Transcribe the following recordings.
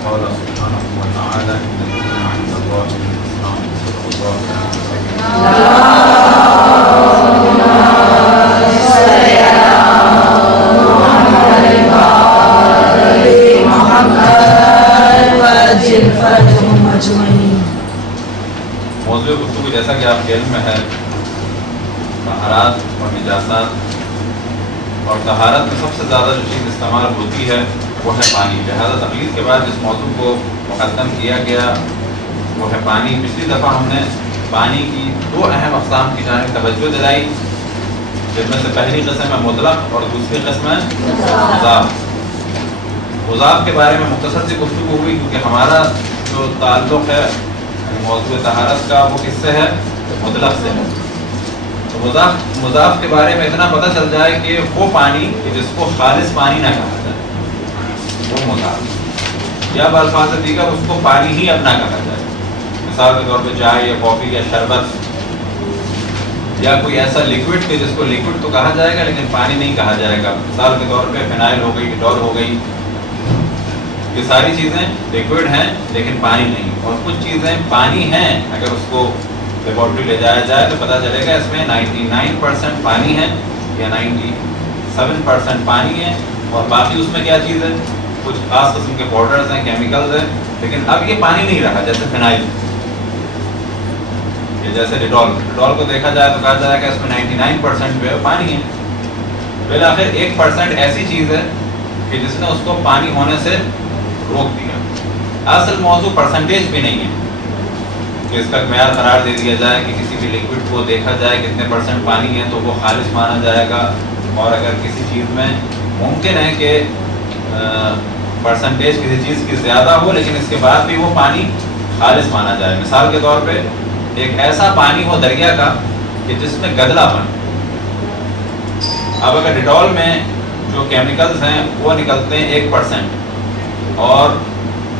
وقال سبحانه وتعالى إن الدين عند الله الإسلام صدق الله موضوع گفتگو جیسا کہ آپ کے علم میں ہے طہارات اور نجاسات، اور طہارت میں سب سے زیادہ جو چیز استعمال ہوتی ہے وہ ہے پانی۔ لہٰذا تقریر کے بعد جس موضوع کو مقدم کیا گیا وہ ہے پانی۔ پچھلی دفعہ ہم نے پانی کی دو اہم اقسام کی جانب توجہ دلائی، جن میں سے پہلی قسم ہے مطلق اور دوسری قسم ہے مضاف۔ مضاف کے بارے میں مختصر سی گفتگو ہوئی کیونکہ ہمارا جو تعلق ہے موضوع طہارت کا وہ کس سے ہے؟ مطلق سے ہے۔ تو مضاف کے بارے میں اتنا پتہ چل جائے کہ وہ پانی کہ جس کو خالص پانی نہ کہا جائے وہ مضاف، یا بالفاظ دیگر اس کو پانی ہی اپنا کہا جائے۔ مثال کے طور پہ چائے یا کافی یا شربت یا کوئی ایسا لیکوڈ کہ جس کو لیکوڈ تو کہا جائے گا لیکن پانی نہیں کہا جائے گا۔ مثال کے طور پہ فینائل ہو گئی، ڈیٹول ہو گئی، یہ ساری چیزیں لیکوڈ ہیں لیکن پانی نہیں۔ اور کچھ چیزیں پانی ہیں، اگر اس کو لیبارٹری لے جایا جائے تو پتہ چلے گا اس میں 99% پانی ہے یا 97% پانی ہے، اور باقی اس میں کیا چیز ہے؟ کچھ خاص قسم کے پاؤڈرز ہیں، کیمیکلز ہیں، لیکن اب یہ پانی نہیں رہا۔ جیسے فینائل یا جیسے ڈیٹول کو دیکھا جائے تو کہا جائے کہ اس میں 99% جو ہے پانی ہے، بالآخر 1% ایسی چیز ہے کہ جس نے اس کو پانی ہونے سے روک دیا۔ اصل موضوع پرسنٹیج بھی نہیں ہے کہ اس کا معیار قرار دے دیا جائے کہ کسی بھی لیکوڈ کو دیکھا جائے کتنے % پانی ہے تو وہ خالص مانا جائے گا، اور اگر کسی چیز میں ممکن ہے کہ پرسنٹیج کسی چیز کی زیادہ ہو لیکن اس کے بعد بھی وہ پانی خالص مانا جائے۔ مثال کے طور پہ ایک ایسا پانی ہو دریا کا کہ جس میں گدلا پن، اب اگر ڈیٹول میں جو کیمیکلز ہیں وہ نکلتے ہیں 1%، اور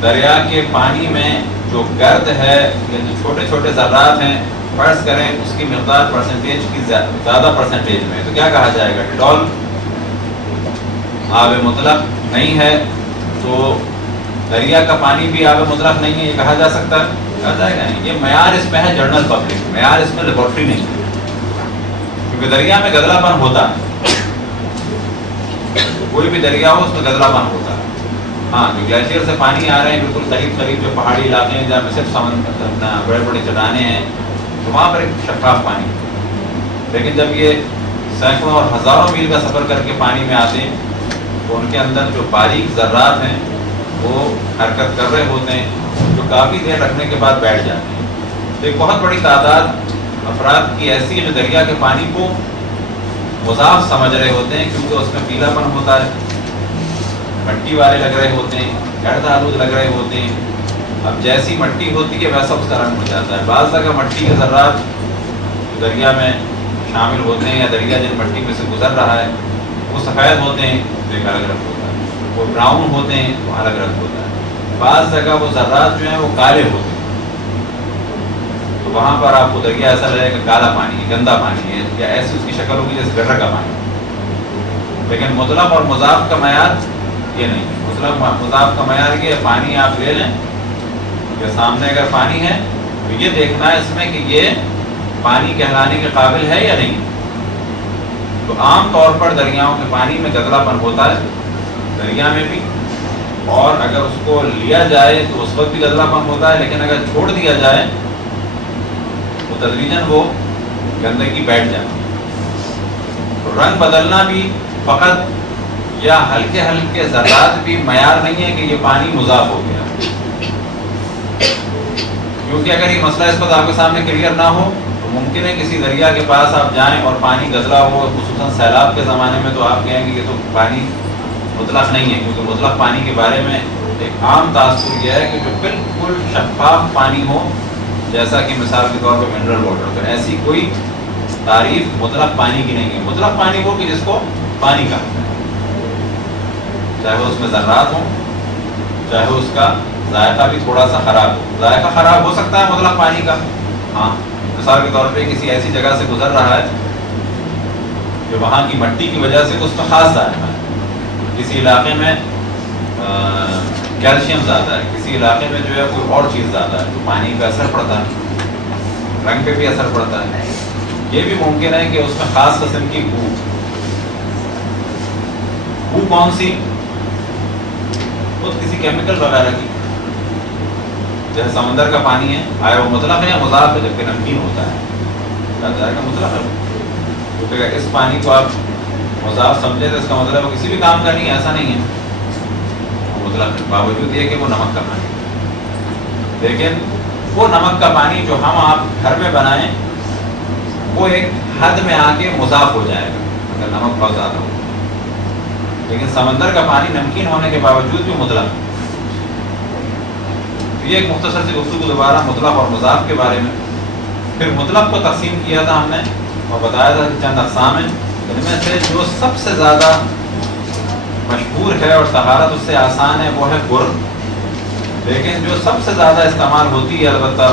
دریا کے پانی میں جو گرد ہے یا جو چھوٹے چھوٹے ذرات ہیں فرض کریں اس کی مقدار پرسنٹیج کی زیادہ پرسنٹیج میں، تو کیا کہا جائے گا؟ ڈیٹول آب مطلق نہیں ہے تو دریا کا پانی بھی آب مطلق نہیں ہے، یہ کہا جا سکتا ہے؟ کہا جائے گا نہیں۔ یہ معیار اس میں ہے جنرل پبلک، معیار اس میں لیبارٹری نہیں ہے، کیونکہ دریا میں گدلا پن ہوتا ہے، کوئی بھی دریا ہو اس میں گدلا پن ہوتا ہے۔ ہاں، جو گلیشیئر سے پانی آ رہے ہیں بالکل قریب جو پہاڑی علاقے ہیں جہاں صرف بڑے بڑے چٹانیں ہیں تو وہاں پر ایک شفاف پانی، لیکن جب یہ سینکڑوں اور ہزاروں میل کا سفر کر کے پانی میں آتے ہیں تو ان کے اندر جو باریک ذرات ہیں وہ حرکت کر رہے ہوتے ہیں جو کافی دیر رکھنے کے بعد بیٹھ جاتے ہیں۔ تو ایک بہت بڑی تعداد افراد کی ایسی ہے جو دریا کے پانی کو مضاف سمجھ رہے ہوتے ہیں کیونکہ اس میں پیلا پن ہوتا ہے، مٹی والے لگ رہے ہوتے ہیں، گرد آلود لگ رہے ہوتے ہیں۔ اب جیسی مٹی ہوتی ہے ویسا اس کا رنگ ہو جاتا ہے۔ بعض جگہ مٹی کے ذرات دریا میں شامل ہوتے ہیں یا دریا جن مٹی میں سے گزر رہا ہے وہ سفید ہوتے ہیں تو ایک الگ رنگ ہوتا ہے، وہ براؤن ہوتے ہیں تو الگ رنگ ہوتا ہے۔ بعض جگہ وہ ذرات جو ہیں وہ کالے ہوتے ہیں تو وہاں پر آپ کو دریا ایسا لگے کہ کالا پانی ہے، گندا پانی ہے، یا ایسی اس کی شکل ہوگی جیسے گٹر کا پانی۔ لیکن مطلق اور مضاف کا معیار یہ نہیں ہے۔ مطلق مضاف کا معیار یہ پانی آپ لے لیں کہ سامنے اگر پانی ہے تو یہ دیکھنا ہے اس میں کہ یہ پانی کہلانے کے قابل ہے یا نہیں۔ تو عام طور پر دریاؤں کے پانی میں گدلا پن ہوتا ہے، دریا میں بھی، اور اگر اس کو لیا جائے تو اس وقت بھی گدلا پن ہوتا ہے، لیکن اگر چھوڑ دیا جائے تو تدریجاً وہ گندگی بیٹھ جاتی ہے۔ تو رنگ بدلنا بھی فقط یا ہلکے ہلکے ذرات بھی معیار نہیں ہے کہ یہ پانی مضاف ہو گیا، کیونکہ اگر یہ مسئلہ اس وقت آپ کے سامنے کلیئر نہ ہو تو ممکن ہے کسی دریا کے پاس آپ جائیں اور پانی گزرا ہو، خصوصاً سیلاب کے زمانے میں، تو آپ کہیں گے یہ تو پانی مطلق نہیں ہے، کیونکہ مطلق پانی کے بارے میں ایک عام تاثر یہ ہے کہ جو بالکل شفاف پانی ہو، جیسا کہ مثال کے طور پر منرل واٹر، تو ایسی کوئی تعریف مطلق پانی کی نہیں ہے۔ مطلق پانی وہ کہ جس کو پانی کہا ہے، چاہے اس میں ذرات ہوں، چاہے اس کا ذائقہ بھی تھوڑا سا خراب ہو۔ ذائقہ خراب ہو سکتا ہے مطلق پانی کا، ہاں، مثال کے طور پہ کسی ایسی جگہ سے گزر رہا ہے کہ وہاں کی مٹی کی وجہ سے اس کا خاص ذائقہ ہے، کسی علاقے میں کیلشیم زیادہ ہے، کسی علاقے میں جو ہے کوئی اور چیز زیادہ ہے، تو پانی پہ اثر پڑتا ہے، رنگ پہ بھی اثر پڑتا ہے۔ یہ بھی ممکن ہے کہ اس میں خاص قسم کی بو کون سی، وہ کسی کیمیکل وغیرہ کی، جیسے سمندر کا پانی ہے، آیا وہ مطلق ہے یا مضاف ہے، جبکہ نمکین ہوتا ہے کا مطلب ہے، کیونکہ اگر اس پانی کو آپ مضاف سمجھے تو اس کا مطلب وہ کسی بھی کام کا نہیں ہے، ایسا نہیں ہے، وہ مطلب ہے باوجود یہ کہ وہ نمک کا پانی ہے۔ لیکن وہ نمک کا پانی جو ہم آپ گھر میں بنائیں وہ ایک حد میں آ کے مضاف ہو جائے گا اگر نمک بہت زیادہ ہو، لیکن سمندر کا پانی نمکین ہونے کے باوجود بھی مطلق ہے۔ یہ ایک مختصر سی گفتگو دوبارہ مطلق اور مضاف کے بارے میں۔ پھر مطلق کو تقسیم کیا تھا ہم نے اور بتایا تھا کہ چند اقسام ہیں، ان میں سے جو سب سے زیادہ مشہور ہے اور طہارت اس سے آسان ہے وہ ہے گر، لیکن جو سب سے زیادہ استعمال ہوتی ہے البتہ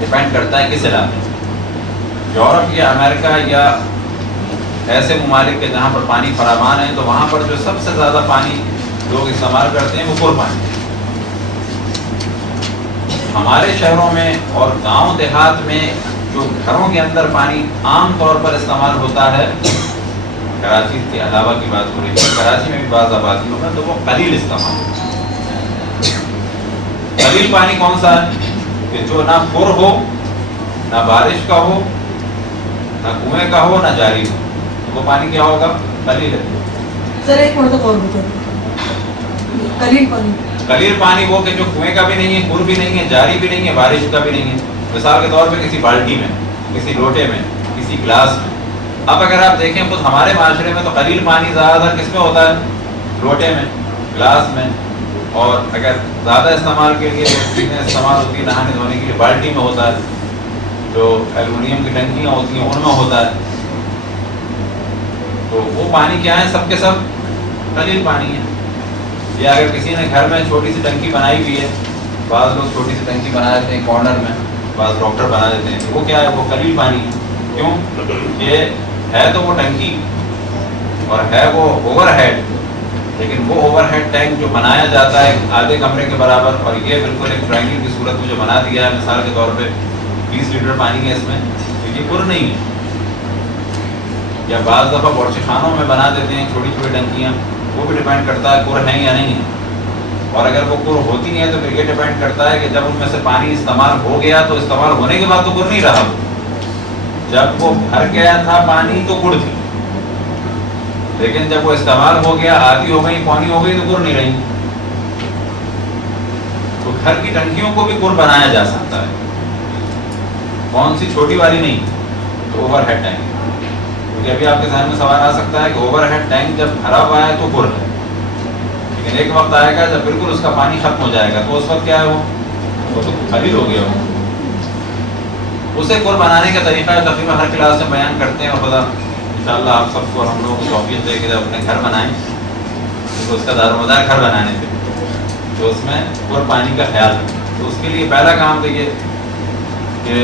ڈپینڈ کرتا ہے کس علاقے میں، یورپ یا امریکہ یا ایسے ممالک کے جہاں پر پانی فراوان ہے تو وہاں پر جو سب سے زیادہ پانی لوگ استعمال کرتے ہیں وہ گر پانی ہے۔ ہمارے شہروں میں اور گاؤں دیہات میں جو گھروں کے اندر پانی عام طور پر استعمال ہوتا ہے، کراچی کے علاوہ کی بات ہو رہی ہے، کراچی میں بھی بعض آبادیوں میں تو وہ قلیل استعمال ہوتا ہے۔ قلیل پانی کون سا ہے کہ جو نہ پر ہو، نہ بارش کا ہو، نہ کنویں کا ہو، نہ جاری ہو، وہ پانی کیا ہوگا؟ قلیل ہے۔ سر ایک مرتبہ اور بتائیے، قلیل پانی، قلیل پانی وہ کہ جو کنویں کا بھی نہیں ہے، پر بھی نہیں ہے، جاری بھی نہیں ہے، بارش کا بھی نہیں ہے۔ مثال کے طور پہ کسی بالٹی میں، کسی لوٹے میں، کسی گلاس میں۔ اب اگر آپ دیکھیں خود ہمارے معاشرے میں تو قلیل پانی زیادہ تر کس میں ہوتا ہے؟ لوٹے میں، گلاس میں، اور اگر زیادہ استعمال کے لیے چیزیں استعمال ہوتی ہیں نہانے دھونے کے لیے بالٹی میں ہوتا ہے، جو ایلومینیم کی ٹنکیاں ہوتی ہیں ان میں ہوتا ہے۔ تو وہ پانی کیا ہے؟ سب کے سب قلیل پانی ہے۔ یا اگر کسی نے گھر میں چھوٹی سی ٹنکی بنائی ہوئی ہے، بعض لوگ چھوٹی سی ٹنکی بنا دیتے ہیں کارنر میں، بعض ڈاکٹر بنا دیتے ہیں، وہ کیا ہے؟ وہ قلیل پانی ہے۔ کیوں؟ یہ ہے تو وہ ٹنکی اور ہے وہ اوور ہیڈ، لیکن وہ اوور ہیڈ ٹینک جو بنایا جاتا ہے آدھے کمرے کے برابر، اور یہ بالکل ایک ٹرائنگل کی صورت میں جو بنا دیا ہے، مثال کے طور پہ 20 لیٹر پانی ہے اس میں، تو یہ پر نہیں ہے۔ یا بعض دفعہ باورچی خانوں میں بنا دیتے ہیں چھوٹی چھوٹی ٹنکیاں، وہ بھی ڈیپینڈ کرتا ہے پر ہیں یا نہیں ہے، اور اگر وہ پر ہوتی ہیں تو پھر یہ ڈیپینڈ کرتا ہے کہ جب ان میں سے پانی استعمال ہو گیا تو استعمال ہونے کے بعد تو پر نہیں رہا، جب وہ بھر گیا تھا پانی تو گر تھی، لیکن جب وہ استعمال ہو گیا، آدھی ہو گئی، پانی ہو گئی، تو گر نہیں رہی۔ تو گھر کی ٹنکیوں کو بھی گر بنایا جا سکتا ہے، کون سی؟ چھوٹی والی نہیں، تو اوور ہیڈ ٹینک۔ کیونکہ ابھی آپ کے ذہن میں سوال آ سکتا ہے کہ اوور ہیڈ ٹینک جب بھرا ہوا ہے تو گر ہے، لیکن ایک وقت آئے گا جب بالکل اس کا پانی ختم ہو جائے گا تو اس وقت کیا ہے؟ وہ تو قلیل ہو گیا ہو۔ اسے گر بنانے کا طریقہ تقریباً ہر کلاس میں بیان کرتے ہیں، اور خدا انشاءاللہ آپ سب کو اور ہم لوگوں کو توفیق دے کے جب اپنے گھر بنائیں تو اس کا دار و مدار گھر بنانے پہ، تو اس میں گر پانی کا خیال رکھیں۔ تو اس کے لیے پہلا کام تو یہ کہ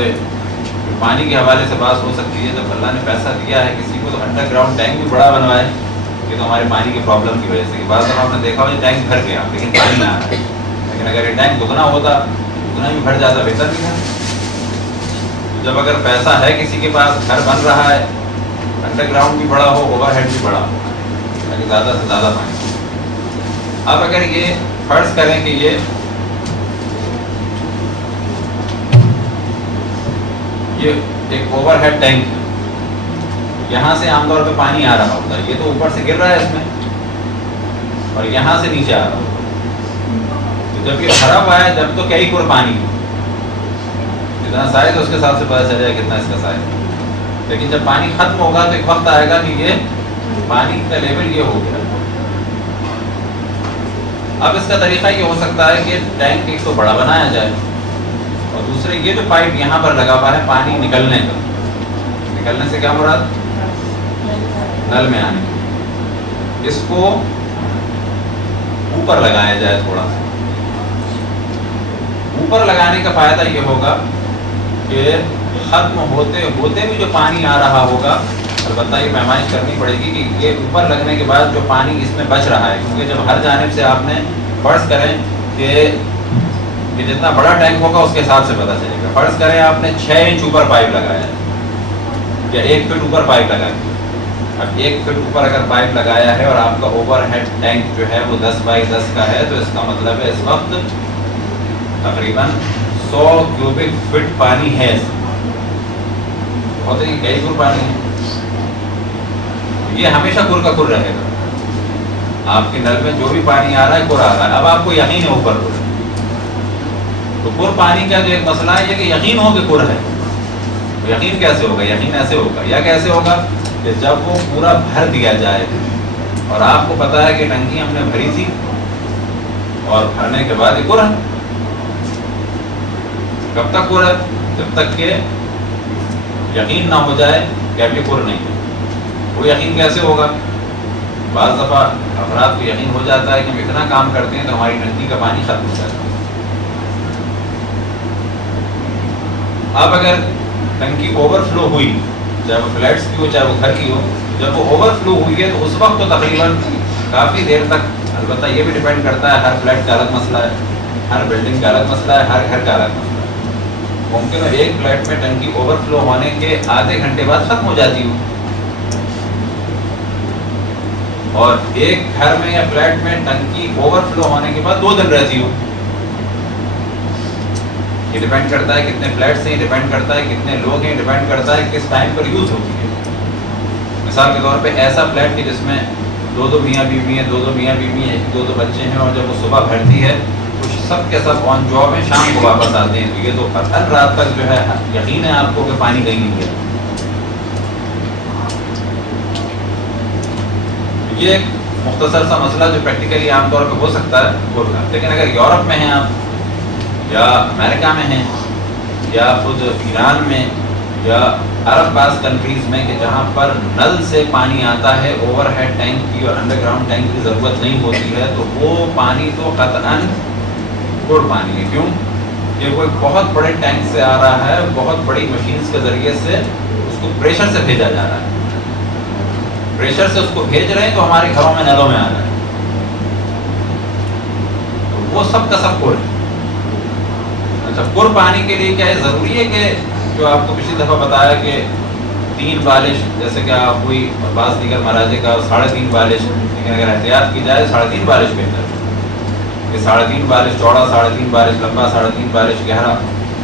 پانی کے حوالے سے بات ہو سکتی ہے، جب اللہ نے پیسہ دیا ہے کسی کو تو انڈر گراؤنڈ ٹینک بھی بڑا بنوائے، یہ تو ہمارے پانی کی پرابلم کی وجہ سے، بعض دفعہ آپ نے دیکھا ہو یہ ٹینک بھر گیا لیکن پانی نہ آ رہا ہے، لیکن اگر یہ ٹینک دگنا ہوتا اتنا بھی بھر جاتا، بہتر بھی تھا۔ جب اگر پیسہ ہے کسی کے پاس، گھر بن رہا ہے، انڈر گراؤنڈ بھی بڑا ہو، اوور ہیڈ بھی بڑا ہو، تاکہ زیادہ سے زیادہ پانی۔ اب اگر یہ فرض کریں کہ یہ ایک اوور ہیڈ ٹینک ہے، یہاں سے عام طور پہ پانی آ رہا ہوتا ہے، یہ تو اوپر سے گر رہا ہے اس میں، اور یہاں سے نیچے آ رہا ہوتا ہے، تو جب یہ بھرا ہوا ہے جب تو کئی پر پانی ہے، جتنا سائز اس کے حساب سے پتہ چلے گا کتنا اس کا سائز، لیکن جب پانی ختم ہوگا تو ایک وقت آئے گا کہ یہ پانی کا لیول یہ ہو گیا۔ اب اس کا طریقہ یہ ہو سکتا ہے کہ ٹینک ایک تو بڑا بنایا جائے، اور دوسرے یہ جو پائپ یہاں پر لگا ہوا ہے پانی نکلنے کا، نکلنے سے کیا مراد؟ نل میں آنے کا، اس کو اوپر لگایا جائے، تھوڑا سا اوپر لگانے کا فائدہ یہ ہوگا کہ ختم ہوتے ہوتے بھی جو پانی آ رہا ہوگا البتہ یہ پیمائش کرنی پڑے گی کہ یہ اوپر لگنے کے بعد جو پانی اس میں بچ رہا ہے، کیونکہ جب ہر جانب سے آپ نے فرض کریں کہ جتنا بڑا ٹینک ہوگا اس کے حساب سے پتہ چلے گا. فرض کریں آپ نے 6 انچ اوپر پائپ لگایا ہے یا 1 فٹ اوپر پائپ لگایا. اب 1 فٹ اوپر اگر پائپ لگایا ہے اور آپ کا اوور ہیڈ ٹینک جو ہے وہ 10 بائی 10 کا ہے، تو اس کا مطلب ہے اس وقت تقریباً 100 کیوبک فٹ پانی ہے. ہوتے ہی کئی فٹ پانی ہے. یہ ہمیشہ کُر کا کُر رہے گا. آپ کے نل میں جو بھی پانی آ رہا ہے کُر آ رہا ہے. اب آپ کو یقین ہے اوپر کُر ہے، تو کُر پانی کا جو ایک مسئلہ ہے یہ کہ یقین ہو کہ کُر ہے. یقین کیسے ہوگا؟ یقین ایسے ہوگا یا کیسے ہوگا کہ جب وہ پورا بھر دیا جائے اور آپ کو پتا ہے کہ ٹنکی ہم نے بھری تھی اور بھرنے کے بعد یہ کُر ہے. کب تک کُر ہے؟ جب تک کہ یقین نہ ہو جائے کہ اب یہ کُر نہیں ہے. وہ یقین کیسے ہوگا؟ بعض دفعہ افراد کو یقین ہو جاتا ہے کہ ہم اتنا کام کرتے ہیں تو ہماری ٹنکی کا پانی ختم ہو جاتا ہے. اب اگر ٹنکی اوور فلو ہوئی، چاہے وہ فلیٹس کی ہو چاہے وہ گھر کی ہو، جب وہ اوور فلو ہوئی ہے تو اس وقت تو تقریباً کافی دیر تک، البتہ یہ بھی ڈیپینڈ کرتا ہے ہر فلیٹ کا الگ مسئلہ ہے، ہر بلڈنگ کا الگ مسئلہ ہے، ہر گھر کا الگ مسئلہ ہے. ممکن ہے ایک فلیٹ میں ٹنکی اوور فلو ہونے کے آدھے گھنٹے بعد ختم ہو جاتی ہو، اور ایک گھر میں یا فلیٹ میں ٹنکی اوور فلو ہونے کے بعد 2 دن رہتی ہو. یہ ڈیپینڈ کرتا ہے کتنے فلیٹس ہیں، ڈیپینڈ کرتا ہے کتنے لوگ ہیں، ڈیپینڈ کرتا ہے کس ٹائم پر یوز ہوتی ہے. مثال کے طور پہ ایسا فلیٹ کہ جس میں 2 میاں بیوی ہیں، 2 میاں بیوی ہیں، 2 بچے ہیں، اور جب وہ صبح بھرتی ہے تو سب کے سب آن جاب ہیں، شام کو واپس آتے ہیں، تو یہ تو ہر رات تک جو ہے یقین ہے آپ کو کہ پانی کہیں نہیں گیا. یہ ایک مختصر سا مسئلہ جو پریکٹیکلی عام طور پہ ہو سکتا ہے بول رہا. لیکن اگر یورپ میں ہیں آپ یا امریکہ میں ہیں یا خود ایران میں یا عرب بعض کنٹریز میں کہ جہاں پر نل سے پانی آتا ہے، اوور ہیڈ ٹینک کی اور انڈر گراؤنڈ ٹینک کی ضرورت نہیں ہوتی ہے، تو وہ پانی تو قطعاً گڑ پانی ہے. کیوں؟ یہ کوئی بہت بڑے ٹینک سے آ رہا ہے، بہت بڑی مشینز کے ذریعے سے اس کو پریشر سے بھیجا جا رہا ہے. پریشر سے اس کو بھیج رہے ہیں تو ہمارے گھروں میں نلوں میں آ رہا ہے، تو وہ سب کا سب کُر ہے. اچھا، کُر پانی کے لیے کیا ہے ضروری ہے کہ جو آپ کو پچھلی دفعہ بتایا کہ 3 بالش، جیسے کہ آپ کوئی بعض دیگر مراجع کا 3.5 بالش، لیکن اگر احتیاط کی جائے 3.5 بالش بہتر ہے کہ 3.5 بالش چوڑا، 3.5 بالش لمبا، 3.5 بالش گہرا.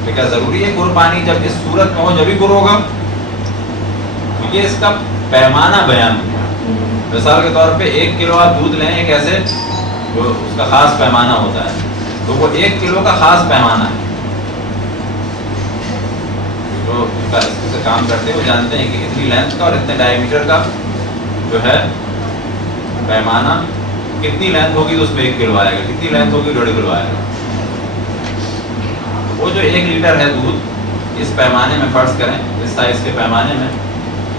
تو کیا ضروری ہے کُر پانی جب اس صورت میں ہو جبھی کُر ہوگا؟ یہ اس کا پیمانہ بیان کیا. مثال کے طور پہ 1 کلو آپ دودھ لیں، ایک ایسے جو اس کا خاص پیمانہ ہوتا ہے، تو وہ 1 کلو کا خاص پیمانہ ہے. جو اس سے کام کرتے ہیں وہ جانتے ہیں کہ اتنی لینتھ کا اور اتنے ڈائی میٹر کا جو ہے پیمانہ، کتنی لینتھ ہوگی تو اس میں 1 کلو آئے گا، کتنی لینتھ ہوگی 1.5 کلو آئے گا. وہ جو 1 لیٹر ہے دودھ اس پیمانے میں فرض کریں، اس سائز کے پیمانے میں،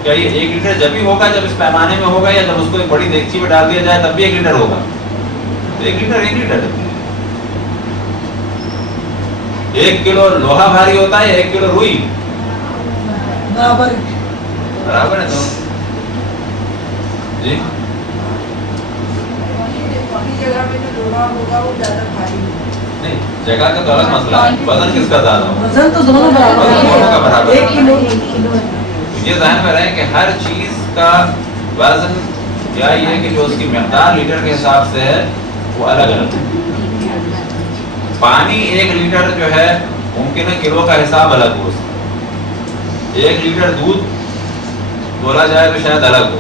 کیا یہ 1 لیٹر جب ہی ہوگا جب اس پیمانے میں ہوگا، یا جب اس کو ایک بڑی دیگچی میں ڈال دیا جائے تب بھی 1 لیٹر ہوگا؟ تو 1 لیٹر 1 لیٹر ہے. 1 کلو لوہا بھاری ہوتا ہے یا 1 کلو روئی؟ برابر ہے. تو جی نہیں، جگہ کا تو الگ مسئلہ ہے، وزن کس کا زیادہ ہوگا؟ وزن تو دونوں برابر وزن دونوں کا برابر ہے. 1 کلو 1 کلو ہے. یہ ذہن میں رہے کہ ہر چیز کا وزن یا یہ کہ جو اس کی مقدار لیٹر کے حساب سے ہے وہ الگ الگ ہے. پانی 1 لیٹر جو ہے ممکن ہے کلو کا حساب الگ ہو. 1 لیٹر دودھ تولا جائے تو شاید الگ ہو.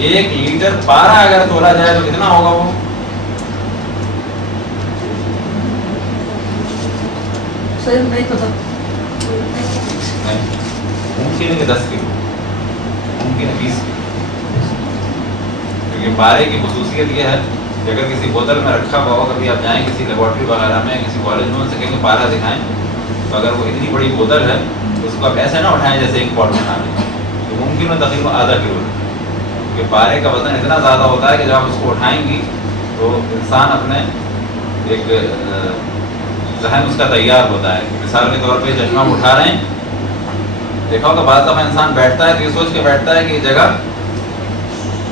1 لیٹر پارا اگر تولا جائے تو کتنا ہوگا؟ وہ صحیح نہیں پتا. ممکن ہے کہ 10 کلو، ممکن ہے 20 کلو. کیونکہ پارے کی خصوصیت یہ ہے کہ اگر کسی بوتل میں رکھا ہوا ہو، کبھی آپ جائیں کسی لیبارٹری وغیرہ میں، کسی کالج میں، ان سے کہیں کہ پارا دکھائیں، تو اگر وہ اتنی بڑی بوتل ہے تو اس کو آپ ایسے نہ اٹھائیں جیسے ایک پاٹ اٹھا لیں، تو ممکن ہے تقریباً ½ کلو. کیونکہ پارے کا وزن اتنا زیادہ ہوتا ہے کہ جب آپ اس کو اٹھائیں گی تو انسان اپنے ایک ذہن اس کا تیار ہوتا ہے. مثال کے طور پہ چشمہ اٹھا رہے ہیں دیکھا ہوگا بعض دفعہ انسان بیٹھتا ہے تو یہ سوچ کے بیٹھتا ہے کہ یہ جگہ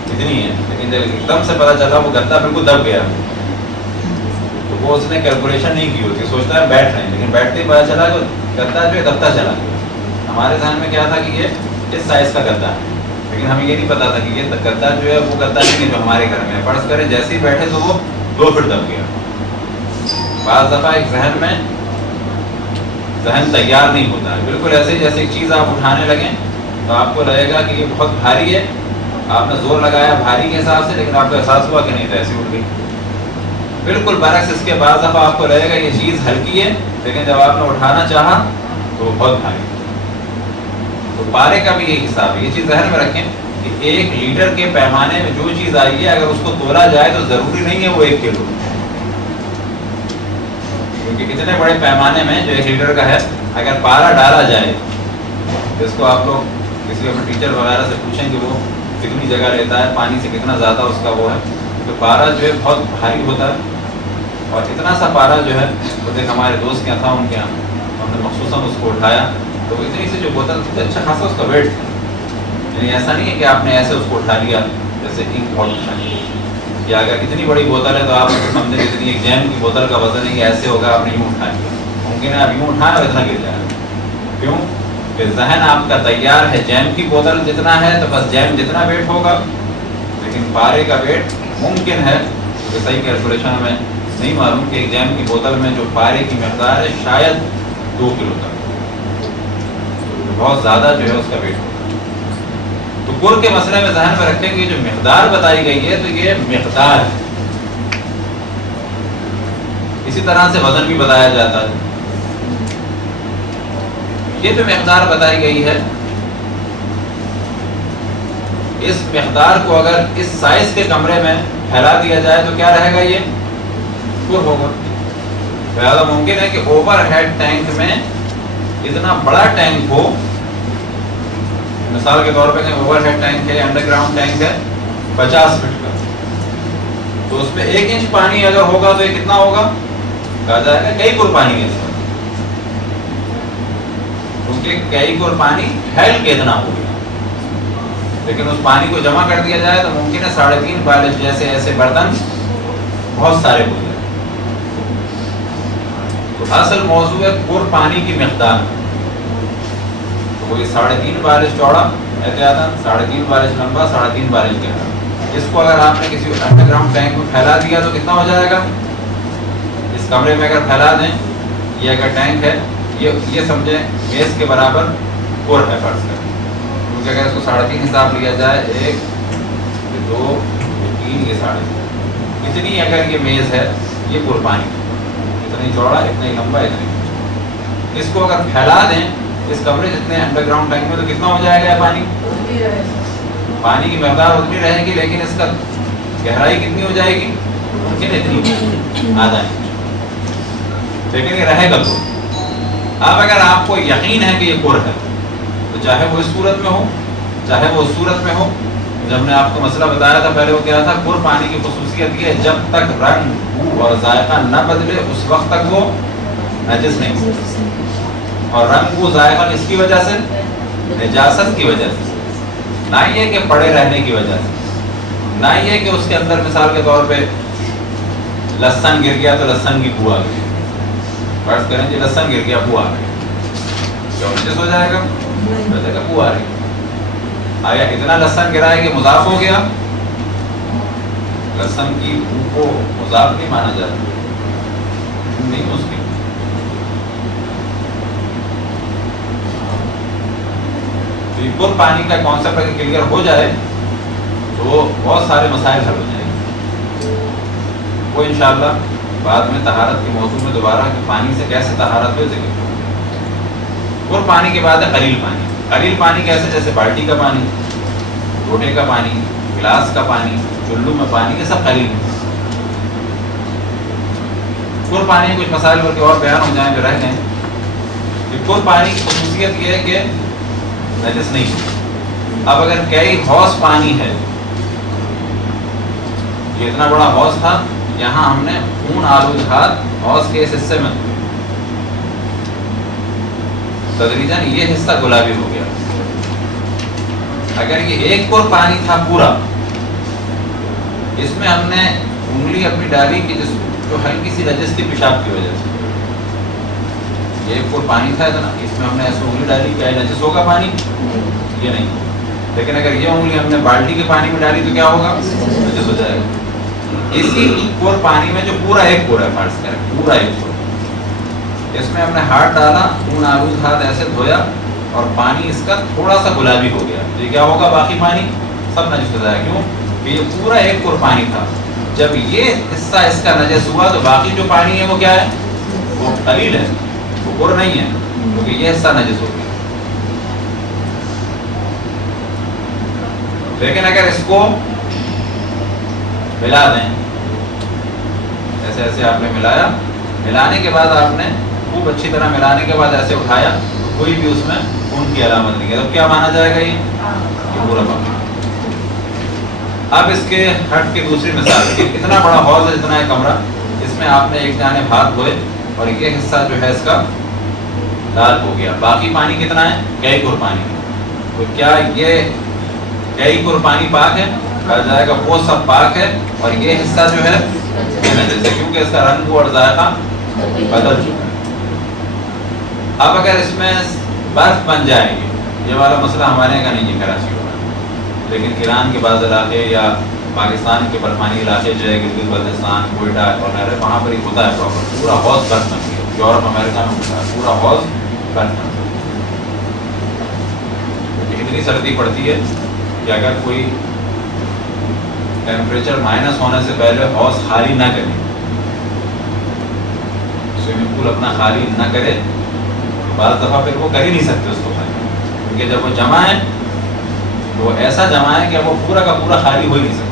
کتنی ہے، لیکن جب ایک دم سے پتا چلا وہ گدا بالکل دب گیا تو وہ اس نے کیلکولیشن نہیں کی ہوتی، سوچتا ہے بیٹھ رہے ہیں، لیکن بیٹھتے ہی پتا چلا کہ گدا جو ہے دبتا چلا گیا۔ ہمارے ذہن میں کیا تھا کہ یہ اس سائز کا گدا ہے، لیکن ہمیں یہ نہیں پتا تھا کہ یہ گدا جو ہے وہ گدا نہیں ہے جو ہمارے گھر میں ہے۔ فرض کریں جیسے ہی بیٹھے تو وہ 2 فٹ دب گیا۔ بعض دفعہ ایک ذہن تیار نہیں ہوتا ہے، بالکل ایسے ہی جیسے ایک چیز آپ اٹھانے لگیں تو آپ کو لگے گا کہ یہ بہت بھاری ہے، آپ نے زور لگایا بھاری کے حساب سے، لیکن آپ کو احساس ہوا کہ نہیں تو ایسے اٹھ گئی۔ بالکل برعکس اس کے بعد دفعہ آپ کو لگے گا یہ چیز ہلکی ہے، لیکن جب آپ نے اٹھانا چاہا تو وہ بہت بھاری۔ تو پارے کا بھی یہی حساب ہے، یہ چیز ذہن میں رکھیں کہ 1 لیٹر کے پیمانے میں جو چیز آئی ہے اگر اس کو تولا جائے تو ضروری نہیں ہے وہ 1 کلو، کیونکہ اتنے بڑے پیمانے میں جو 1 لیٹر کا ہے اگر پارا ڈالا جائے، جس کو آپ لوگ کسی اپنے ٹیچر وغیرہ سے پوچھیں کہ وہ کتنی جگہ لیتا ہے، پانی سے کتنا زیادہ اس کا وہ ہے، تو پارا جو ہے بہت بھاری ہوتا ہے۔ اور اتنا سا پارا جو ہے وہ دیکھ ہمارے دوست کے یہاں تھا، ان کے یہاں ہم نے مخصوصاً اس کو اٹھایا تو وہ اتنی سی جو بوتل تھی اچھا خاصا اس کا ویٹ تھا، یعنی ایسا نہیں ہے کہ آپ نے ایسے اس کو اٹھا لیا جیسے انک باٹل اٹھائی، یا اگر اتنی بڑی بوتل ہے تو آپ سمجھیں اتنی ایک جیم کی بوتل کا وزن ہے کہ ایسے ہوگا آپ نے یوں اٹھا لیا، ممکن ہے آپ یوں اٹھائیں اور اتنا گر جائے۔ کیوں کہ ذہن آپ کا تیار ہے جیم کی بوتل جتنا ہے تو بس جیم جتنا ویٹ ہوگا، لیکن پارے کا ویٹ ممکن ہے کیونکہ صحیح کیلکولیشن ہمیں نہیں معلوم کہ ایک جیم کی بوتل میں جو پارے کی مقدار ہے شاید 2 کلو تک، بہت زیادہ جو ہے اس کا ویٹ ہوگا۔ تو گر کے مسئلے میں ذہن میں رکھیں کہ جو مقدار بتائی گئی ہے تو یہ مقدار ہے، اسی طرح سے وزن بھی بتایا جاتا ہے۔ یہ جو مقدار بتائی گئی ہے اس مقدار کو اگر اس سائز کے کمرے میں پھیلا دیا جائے تو کیا رہے گا، یہ گر ہوگا۔ لہٰذا ممکن ہے کہ اوور ہیڈ ٹینک میں اتنا بڑا ٹینک ہو، مثال کے طور پہ اوور ہیڈ ٹینک ہے، انڈر گراؤنڈ ٹینک ہے 50 فٹ کا، تو اس میں 1 انچ پانی اگر ہوگا تو یہ کتنا ہوگا، کہا جائے گا کئی گر پانی ہے اس میں، کیونکہ کئی گر پانی پھیل کے اتنا ہو گیا۔ لیکن اس پانی کو جمع کر دیا جائے تو ممکن ہے 3.5 بالش جیسے ایسے برتن بہت سارے ہو جائے۔ تو اصل موضوع ہے گر پانی کی مقدار، تو یہ 3.5 بالش چوڑا احتیاطاً، 3.5 بالش لمبا، 3.5 بالش گہرا، اس کو اگر آپ نے کسی انڈر گراؤنڈ ٹینک میں پھیلا دیا تو کتنا ہو جائے گا، اس کمرے میں اگر پھیلا دیں یہ اگر ٹینک ہے یہ سمجھیں میز کے برابر گر ہے فرض کریں، کیونکہ اگر اس کو 3.5 حساب لیا جائے 1 2 3 یہ 3.5 اتنی اگر یہ میز ہے یہ گر پانی اتنی چوڑا اتنا ہی لمبا اتنی، اس کو اگر پھیلا دیں اس کمرے جتنے انڈر گراؤنڈ ٹینک میں تو کتنا ہو جائے گا پانی، پانی کی مقدار اتنی رہے گی لیکن اس کا گہرائی کتنی ہو جائے گی، ممکن اتنی آدھا انچ، لیکن یہ رہے گا تو۔ اب اگر آپ کو یقین ہے کہ یہ گر ہے تو چاہے وہ اس صورت میں ہو چاہے وہ اس صورت میں ہو، جب میں آپ کو مسئلہ بتایا تھا پہلے وہ کیا تھا، گر پانی کی خصوصیت یہ ہے جب تک رنگ بو اور ذائقہ نہ بدلے اس وقت تک وہ نجس نہیں ہوتا، اور رنگ بو ذائقہ کس کی وجہ سے، نجاست کی وجہ سے، نہ یہ کہ پڑے رہنے کی وجہ سے، نہ یہ کہ اس کے اندر مثال کے طور پہ لہسن گر گیا تو لہسن کی بو آ گئی، فرض کریں جی لہسن گر گیا بو آ گئی، کیا نجس ہو جائے گا، بو آ رہی ہے، آیا اتنا لہسن گرا ہے کہ مضاف ہو گیا، لہسن کی بو کو مضاف نہیں مانا جاتا، نہیں مشکل۔ گر پانی کا کانسیپٹ اگر کلیئر ہو جائے تو بہت سارے مسائل حل ہو جائیں گے، وہ انشاءاللہ بعد میں طہارت کے موضوع میں دوبارہ کہ پانی سے کیسے طہارت ہو ذکر کریں۔ گر پانی کے بعد ہے قلیل پانی۔ قلیل پانی کیسے، جیسے بالٹی کا پانی، لوٹے کا پانی، گلاس کا پانی، چلو میں پانی، یہ سب قلیل ہے۔ گر پانی کچھ مسائل بلکہ اور بیان ہو جائیں جو رہ گئے ہیں۔ گر پانی کی خصوصیت یہ ہے کہ نجس نہیں۔ اب اگر کئی حوض پانی ہے، یہ اتنا بڑا حوض تھا، یہاں ہم نے خون آلود ہاتھ حوض کے اس حصے میں تدریجاً یہ حصہ گلابی ہو گیا. اگر یہ ایک پور پانی تھا پورا، اس میں ہم نے انگلی اپنی ڈالی کہ جو ہلکی سی نجس تھی پیشاب کی وجہ سے، یہ ایک پور پانی تھا نا، اس میں ہم نے ایسے انگلی ڈالی، کیا نجس ہوگا پانی؟ یہ نہیں. لیکن اگر یہ انگلی ہم نے بالٹی کے پانی میں ڈالی تو کیا ہوگا؟ نجس ہو جائے گا. اسی پور پانی میں جو پورا ایک پور ہے، فرض کریں پورا ایک پور، اس میں ہم نے ہاتھ ڈالا، اون آلود ہاتھ ایسے دھویا اور پانی اس کا تھوڑا سا گلابی ہو گیا، یہ کیا ہوگا؟ باقی پانی سب نجس ہو جائے گا. کیوں کہ یہ پورا ایک پور پانی تھا. جب یہ حصہ اس کا نجس ہوا تو باقی جو پانی ہے وہ کیا ہے؟ وہ قلیل ہے، وہ پور نہیں ہے، کیونکہ یہ حصہ نجس ہو گیا. لیکن اگر اس کو ملا دیں، ایسے ایسے آپ نے ملایا، ملانے کے بعد آپ نے خوب اچھی طرح ملانے کے بعد ایسے اٹھایا تو کوئی بھی اس میں خون کی علامت نہیں ہے، تو کیا مانا جائے گا؟ یہ پورا پانی. اب اس کے ہٹ کی دوسری مثال، کہ اتنا بڑا حوض ہے جتنا ہے کمرہ، اس میں آپ نے ایک جانب ہاتھ دھوئے اور یہ حصہ جو ہے اس کا لال ہو گیا، باقی پانی کتنا ہے؟ کئی پور پانی. تو کیا یہ کئی پور پانی پاک ہے؟ کہا جائے گا وہ سب پاک ہے، اور یہ حصہ جو ہے یہ نجس ہے، کیونکہ اس کا رنگ اور ذائقہ بدل چکا ہے. اب اگر اس میں برف بن جائے گی، یہ والا مسئلہ ہمارے یہاں نہیں ہے کراچی میں، لیکن ایران کے بعض علاقے یا پاکستان کے برفانی علاقے جو ہے گلگت بلتستان، کوئٹہ وغیرہ، وہاں پر ہی ہوتا ہے پراپر، پورا حوض برف بن گیا. یورپ امریکہ میں ہوتا ہے پورا حوض برف بن گیا. اتنی سردی پڑتی ہے کہ اگر کوئی ٹیمپریچر مائنس ہونے سے پہلے حوض خالی نہ کرے، سوئمنگ پول اپنا خالی نہ کرے، بعض دفعہ پھر وہ کر ہی نہیں سکتے اس کو خالی، کیونکہ جب وہ جمع ہے تو وہ ایسا جمع ہے کہ وہ پورا کا پورا خالی ہو ہی نہیں سکتا.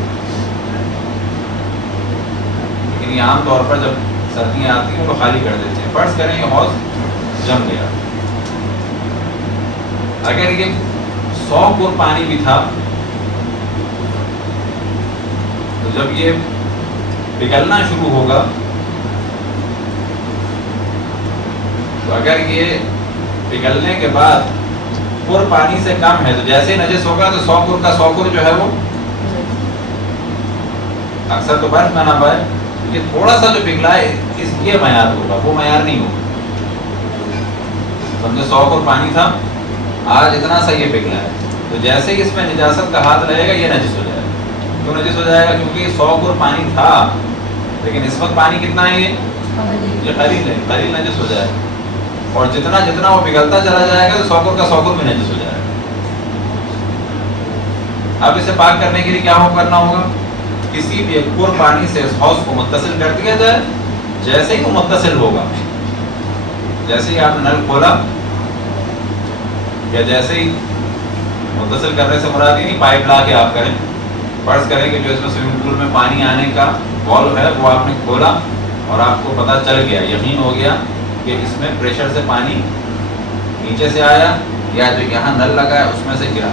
لیکن یہ عام طور پر جب سردیاں آتی ہیں وہ خالی کر دیتے ہیں. فرض کریں یہ حوض جم گیا، اگر یہ 100 پور پانی بھی تھا تو جب یہ پگھلنا شروع ہوگا تو اگر یہ پگھلنے کے بعد پور پانی سے کم ہے تو جیسے ہی نجس ہوگا تو 100 پور کا 100 پور جو ہے وہ اکثر تو برف میں نہ پائے، یہ تھوڑا سا جو پگھلا ہے اس یہ معیار ہوگا، وہ معیار نہیں ہوگا. سمجھے 100 پور پانی تھا، آج اتنا سا یہ پگھلا ہے، تو جیسے ہی اس میں نجاست کا ہاتھ رہے گا یہ نجس ہو جائے گا. کیوں نجس ہو جائے گا؟ کیونکہ 100 پور پانی تھا، لیکن اس وقت پانی کتنا ہے؟ یہ قلیل ہے، قلیل نجس ہو جائے گا. اور جتنا جتنا وہ پگھلتا چلا جائے گا تو 100 پور کا 100 پور بھی نجس ہو جائے گا. اب اسے پاک کرنے کے لیے کیا کرنا ہوگا؟ کسی بھی ایک پور پانی سے اس حوض کو متصل کر دیا جائے. جیسے ہی وہ متصل ہوگا، جیسے ہی آپ نے نل کھولا، یا جیسے ہی متصل کرنے سے مراد یہ نہیں پائپ لا کے آپ کریں، فرض کریں کہ جو اس میں سوئمنگ پول میں پانی آنے کا والو ہے وہ آپ نے کھولا اور آپ کو پتہ چل گیا، یقین ہو گیا کہ اس میں پریشر سے پانی نیچے سے آیا یا جو یہاں نل لگا ہے اس میں سے گرا.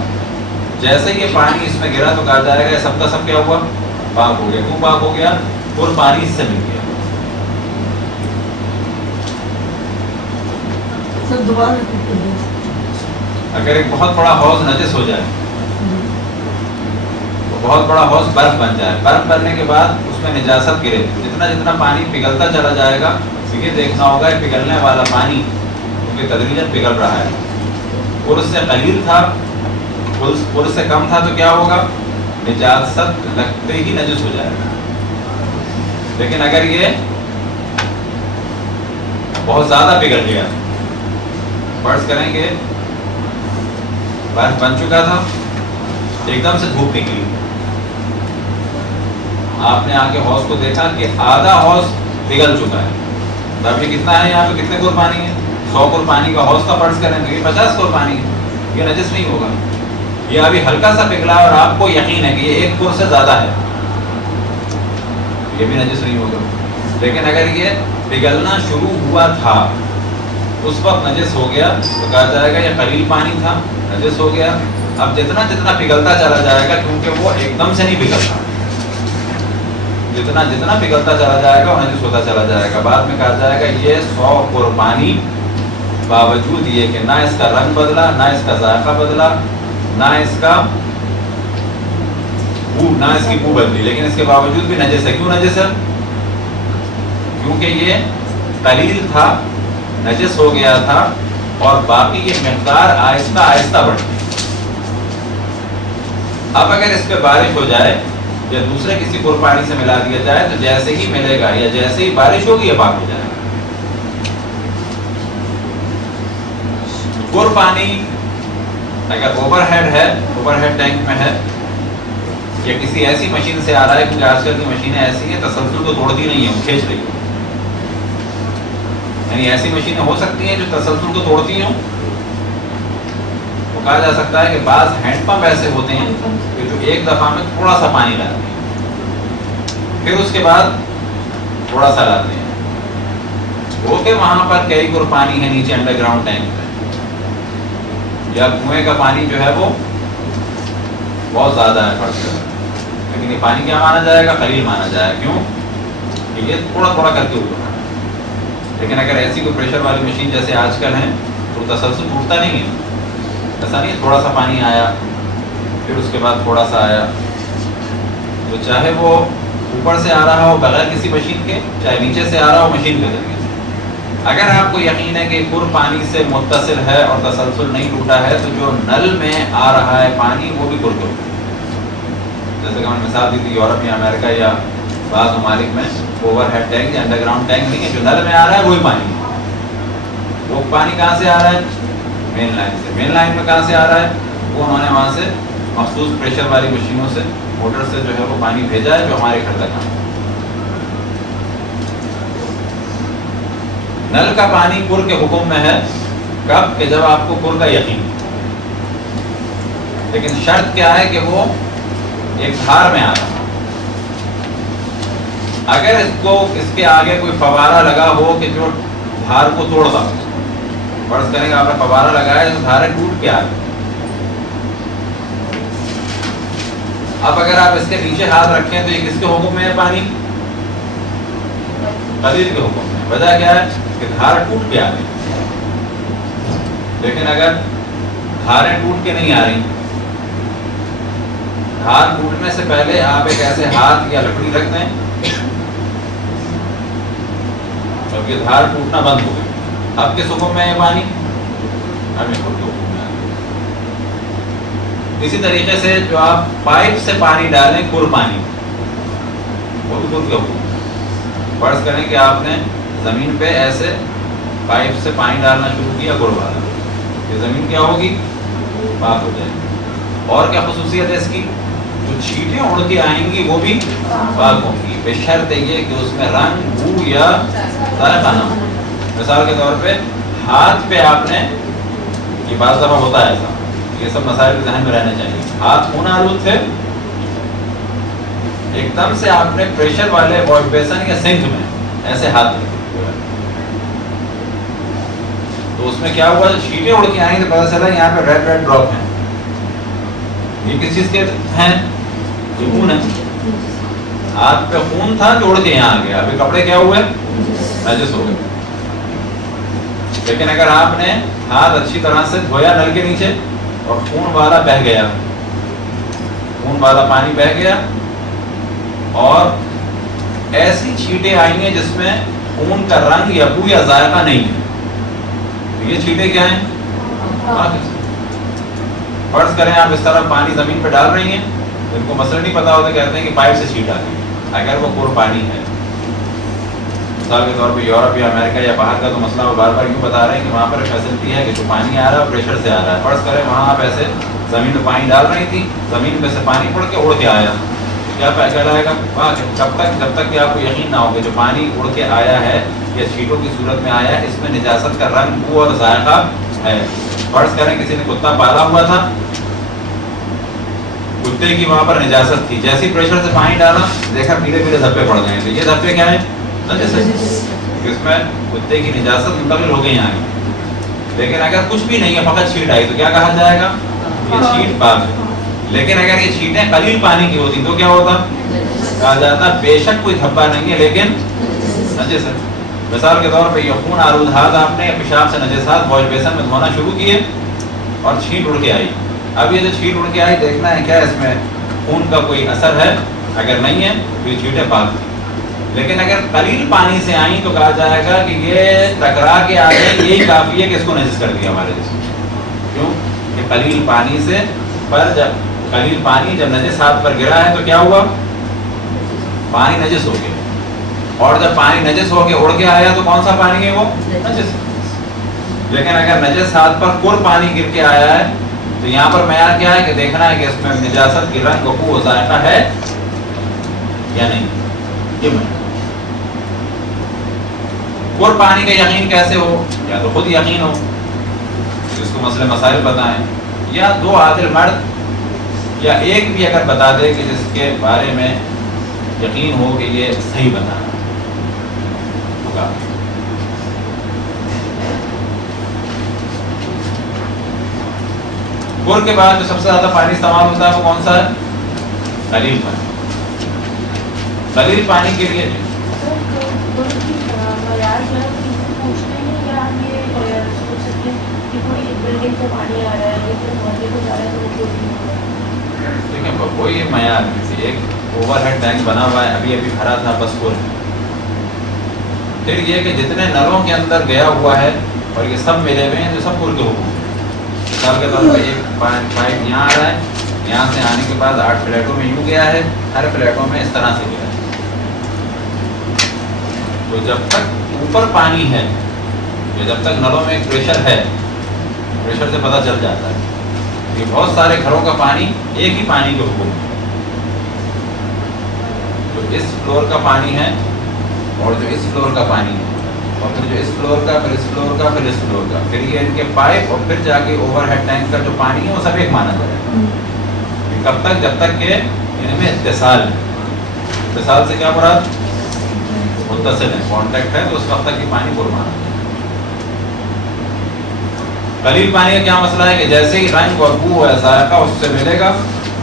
جیسے ہی یہ پانی اس میں گرا تو کہا جائے گا سب کا سب کیا ہوا؟ پاک ہو گیا. کیوں پاک ہو گیا؟ پور پانی اس سے مل گیا. سر دوبارہ ریپیٹ کر دیں. اگر ایک بہت بڑا حوض نجس ہو جائے، بہت بڑا حوض برف بن جائے، برف بننے کے بعد اس میں نجاست گرے، جتنا جتنا پانی پگھلتا چلا جائے گا یہ دیکھنا ہوگا کہ پگھلنے والا پانی کیونکہ تدریجاً پگھل رہا ہے، اور اس سے قلیل تھا، اور اس سے کم تھا تو کیا ہوگا؟ نجاست لگتے ہی نجس ہو جائے گا. لیکن اگر یہ بہت زیادہ پگھل گیا، فرض کریں کہ برف بن چکا تھا، ایک دم سے دھوپ نکلی، آپ نے آ کے حوض کو دیکھا کہ آدھا حوض پگھل چکا ہے. اب یہ کتنا ہے؟ یہاں پہ کتنے پور پانی ہے؟ 100 پور پانی کا حوض کا فرض کریں تو یہ 50 پور پانی ہے، یہ نجس نہیں ہوگا. یہ ابھی ہلکا سا پگھلا اور آپ کو یقین ہے کہ یہ 1 پور سے زیادہ ہے، یہ بھی نجس نہیں ہوگا. لیکن اگر یہ پگھلنا شروع ہوا تھا اس وقت نجس ہو گیا تو کہا جائے گا یہ قلیل پانی تھا، نجس ہو گیا. اب جتنا جتنا پگھلتا چلا جائے گا، کیونکہ وہ ایک دم سے نہیں پگھلتا، جتنا جتنا پگھلتا چلا جائے گا وہ نجس ہوتا چلا جائے گا. بعد میں کہا جائے گا یہ 100 پور پانی باوجود یہ کہ نہ اس کا رنگ بدلا، نہ اس کا ذائقہ بدلا، نہ اس کا بو، نہ اس کی بو بدلی، لیکن اس کے باوجود بھی نجس ہے. کیوں نجس ہے؟ کیونکہ یہ قلیل تھا، نجس ہو گیا تھا، اور باقی یہ مقدار آہستہ آہستہ بڑھتی. اب اگر اس پہ بارش ہو جائے یا دوسرے کسی پر پانی سے ملا دیا جائے تو جیسے ہی ملے گا یا جیسے ہی بارش ہوگی یہ پاک ہو جائے گا. پر پانی اگر اوور ہیڈ ہے، اوور ہیڈ ٹینک میں ہے، یا کسی ایسی مشین سے آ رہا ہے، کیونکہ آج کل کی مشینیں ایسی ہیں تسلسل کو توڑتی نہیں ہیں، وہ کھینچ رہی ہیں. یعنی ایسی مشینیں ہو سکتی ہیں جو تسلسل کو توڑتی ہوں. وہ کہا جا سکتا ہے کہ بعض ہینڈ پمپ ایسے ہوتے ہیں کہ جو ایک دفعہ میں تھوڑا سا پانی لاتے ہیں، پھر اس کے بعد تھوڑا سا لاتے ہیں. وہ کہ وہاں پر کئی گور پانی ہے نیچے انڈر گراؤنڈ ٹینک میں، یا کنویں کا پانی جو ہے وہ بہت زیادہ ہے فرض کر، لیکن یہ پانی کیا مانا جائے گا؟ قلیل مانا جائے گا. کیوں؟ کہ یہ تھوڑا تھوڑا کر کے اوپر. لیکن اگر ایسی کوئی پریشر والی مشین جیسے آج کل ہیں تو تسلسل ٹوٹتا نہیں ہے. ایسا نہیں ہے تھوڑا سا پانی آیا پھر اس کے بعد تھوڑا سا آیا، تو چاہے وہ اوپر سے آ رہا ہو بغیر کسی مشین کے، چاہے نیچے سے آ رہا ہو مشین کے ذریعے. اگر آپ کو یقین ہے کہ پر پانی سے متصل ہے اور تسلسل نہیں ٹوٹا ہے تو جو نل میں آ رہا ہے پانی وہ بھی پر ہوگا. جیسے کہ میں نے مثال دی تھی یورپ یا امریکہ یا بعض ممالک میں اوور ہیڈ ٹینک یا انڈر گراؤنڈ ٹینک نہیں ہے، جو نل میں آ رہا ہے وہی پانی ہے. وہ پانی کہاں سے آ رہا ہے؟ مین لائن سے. مین لائن میں کہاں سے آ رہا ہے؟ وہ انہوں نے وہاں سے مخصوص پریشر والی مشینوں سے، موٹر سے جو ہے وہ پانی بھیجا ہے جو ہمارے گھر تک آتا ہے. نل کا پانی پر کے حکم میں ہے کب؟ کہ جب آپ کو پر کا یقین. لیکن شرط کیا ہے کہ وہ ایک دھار میں آ رہا. اگر اس کے آگے کوئی فوارہ لگا ہو کہ جو دھار کو توڑتا ہو، فرض کریں گے آپ نے فوارہ لگایا تو دھاریں ٹوٹ کے آ گئی. اب اگر آپ اس کے نیچے ہاتھ رکھیں تو یہ کس کے حکم میں ہے پانی؟ قلیل کے حکم میں. وجہ کیا ہے؟ کہ دھار ٹوٹ کے آ گئی. لیکن اگر دھاریں ٹوٹ کے نہیں آ رہی، دھار ٹوٹنے سے پہلے آپ ایک ایسے ہاتھ یا لکڑی رکھ دیں، جب یہ دھار ٹوٹنا بند ہو گئی، اب کس حکم میں ہے پانی؟ ہمیں خود کے حکم میں. اسی طریقے سے جو آپ پائپ سے پانی ڈالیں پر پانی، وہ بھی خود کے حکم میں. فرض کریں کہ آپ نے زمین پہ ایسے پائپ سے پانی ڈالنا شروع کیا گر والا، یہ زمین کیا ہوگی؟ پاک ہو جائے گی. اور کیا خصوصیت ہے اس کی؟ جو چھینٹیں اڑ کے آئیں گی وہ بھی پاک ہوں گی، بشرط یہ کہ اس میں رنگ، بو یا ذائقہ نہ ہو. مثال کے طور پہ ہاتھ پہ آپ نے، یہ بعض دفعہ ہوتا ہے ایسا، یہ سب مسائل ذہن میں رہنے چاہیے. ہاتھ خون آلود تھے، ایک دم سے آپ نے پریشر والے واش بیسن یا سنک میں ایسے ہاتھ رکھے، تو اس میں کیا ہوا؟ چھینٹیں اڑ کے آئیں تو پتہ چلا یہاں پہ ریڈ ریڈ ڈراپ ہیں. یہ کس چیز کے ہیں؟ جو خون ہے. ہاتھ پہ خون تھا جو اڑ کے یہاں آ گیا. ابھی کپڑے کیا ہوئے؟ نجس ہو گئے. لیکن اگر آپ نے ہاتھ اچھی طرح سے دھویا نل کے نیچے اور خون والا بہہ گیا، خون والا پانی بہہ گیا اور ایسی چھینٹیں آئی ہیں جس میں خون کا رنگ یا بو یا ذائقہ نہیں ہے، تو یہ چھینٹیں کیا ہیں؟ فرض کریں آپ اس طرح پانی زمین پہ ڈال رہی ہیں، ان کو مسئلہ نہیں پتا ہوتا، کہتے ہیں کہ پائپ سے چھینٹ آتی ہے. اگر وہ پر پانی ہے، مثال کے طور پہ یورپ یا امریکہ یا باہر کا تو مسئلہ وہ بار بار یوں بتا رہے ہیں کہ وہاں پر فیسلٹی ہے کہ جو پانی آ رہا ہے پریشر سے آ رہا ہے. فرض کریں وہاں آپ ایسے زمین پہ پانی ڈال رہی تھی، زمین پہ سے پانی اڑ کے آیا، کیا کہلائے گا؟ جب تک کہ آپ کو یقین نہ ہو کہ جو پانی اڑ کے آیا ہے یا چھینٹوں کی صورت میں آیا ہے اس میں نجاست کا رنگ، بو اور ذائقہ ہے. فرض کریں کسی نے کتا پالا ہوا تھا، کتے کی وہاں پر نجاست تھی، جیسی پریشر سے پانی ڈالا دیکھا پیلے پیلے دھبے پڑ گئے. تو یہ دھبے کیا ہیں؟ اس میں کتے کی نجاست منتقل ہو گئی یہاں. لیکن اگر کچھ بھی نہیں ہے، فقط چھینٹ آئی، تو کیا کہا جائے گا؟ یہ چھینٹ پاک ہے. لیکن اگر یہ چھینٹیں قلیل پانی کی ہوتی تو کیا ہوتا؟ کہا جاتا بے شک کوئی دھبا نہیں ہے لیکن نجس ہے. مثال کے طور پہ یہ خون آلودہات آپ نے پیشاب سے نجسات واش بیسن میں دھونا شروع کیے اور چھینٹ اڑ کے آئی. اب یہ جو چھینٹ اڑ کے آئی دیکھنا ہے کیا اس میں خون کا کوئی اثر ہے. اگر نہیں ہے تو یہ چھینٹیں پاک. لیکن اگر قلیل پانی سے آئیں تو کہا جائے گا کہ یہ ٹکرا کے آ گئی, یہی کافی ہے کہ اس کو نجس کر دیا ہمارے جسم. کیوں کہ قلیل پانی سے پر جب قلیل پانی جب نجس ہاتھ پر گرا ہے تو کیا ہوا, پانی نجس ہو گیا. اور جب پانی نجس ہو کے اڑ کے آیا تو کون سا پانی ہے, وہ نجس. لیکن اگر نجس ہاتھ پر پر پانی گر کے آیا ہے تو یہاں پر معیار کیا ہے کہ دیکھنا ہے کہ اس میں نجاست کی رنگ بو و ذائقہ ہے یا نہیں. یہ پر پانی کا یقین کیسے ہو, یا تو خود یقین ہو جس کو مسئلے مسائل بتائیں, یا دو عادل مرد یا ایک بھی اگر بتا دے کہ جس کے بارے میں یقین ہو کہ یہ صحیح بتا ہوگا. گر کے بعد جو سب سے زیادہ پانی استعمال ہوتا ہے وہ کون سا ہے, قلیل پانی. قلیل پانی کے لیے دیکھیں کوئی معیار نہیں. ایک اوور ہیڈ ٹینک بنا ہوا ہے, ابھی ابھی بھرا تھا, بس فل. پھر یہ کہ جتنے نلوں کے اندر گیا ہوا ہے اور یہ سب ملے ہوئے ہیں جو سب پور کے حکم. مثال کے طور پر ایک پائپ یہاں آ رہا ہے, یہاں سے آنے کے بعد 8 فلیٹوں میں یوں گیا ہے, ہر فلیٹوں میں اس طرح سے گیا ہے. تو جب تک اوپر پانی ہے, جب تک نلوں میں ایک پریشر ہے, پریشر سے پتہ چل جاتا ہے کہ بہت سارے گھروں کا پانی ایک ہی پانی کے حکم ہے. جو اس فلور کا پانی ہے اور جو اس فلور کا پانی ہے, اور پھر جو اس فلور کا, پھر اس فلور کا, پھر اس فلور کا, پھر یہ ان کے پائپ اور پھر جا کے اوور ہیڈ ٹینک کا جو پانی ہے وہ سب ایک مانا جائے گا. کب تک, جب تک کہ ان میں اتصال ہے. اتصال سے کیا مراد, متصل ہے, کانٹیکٹ ہے, تو اس وقت تک یہ پانی پر مانا جائے. قلیل پانی کا کیا مسئلہ ہے کہ جیسے ہی رنگ اور بو یا ذائقہ اس سے ملے گا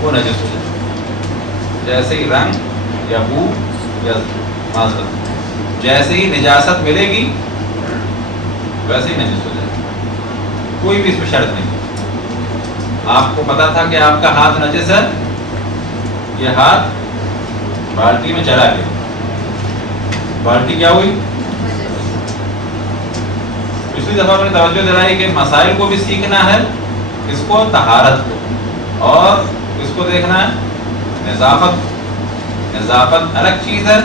وہ نجس ہو جائے گا. جیسے ہی رنگ یا بو یا معذرت جیسے ہی نجاست ملے گی ویسے ہی نجس ہو جائے گا. کوئی بھی اس پہ شرط نہیں. آپ کو پتا تھا کہ آپ کا ہاتھ نجس ہے, یہ ہاتھ بالٹی میں چلا گیا, بالٹی کیا ہوئی. پچھلی دفعہ میں نے توجہ دلائی کہ مسائل کو بھی سیکھنا ہے, اس کو طہارت کو, اور اس کو دیکھنا ہے نظافت. نظافت الگ چیز ہے,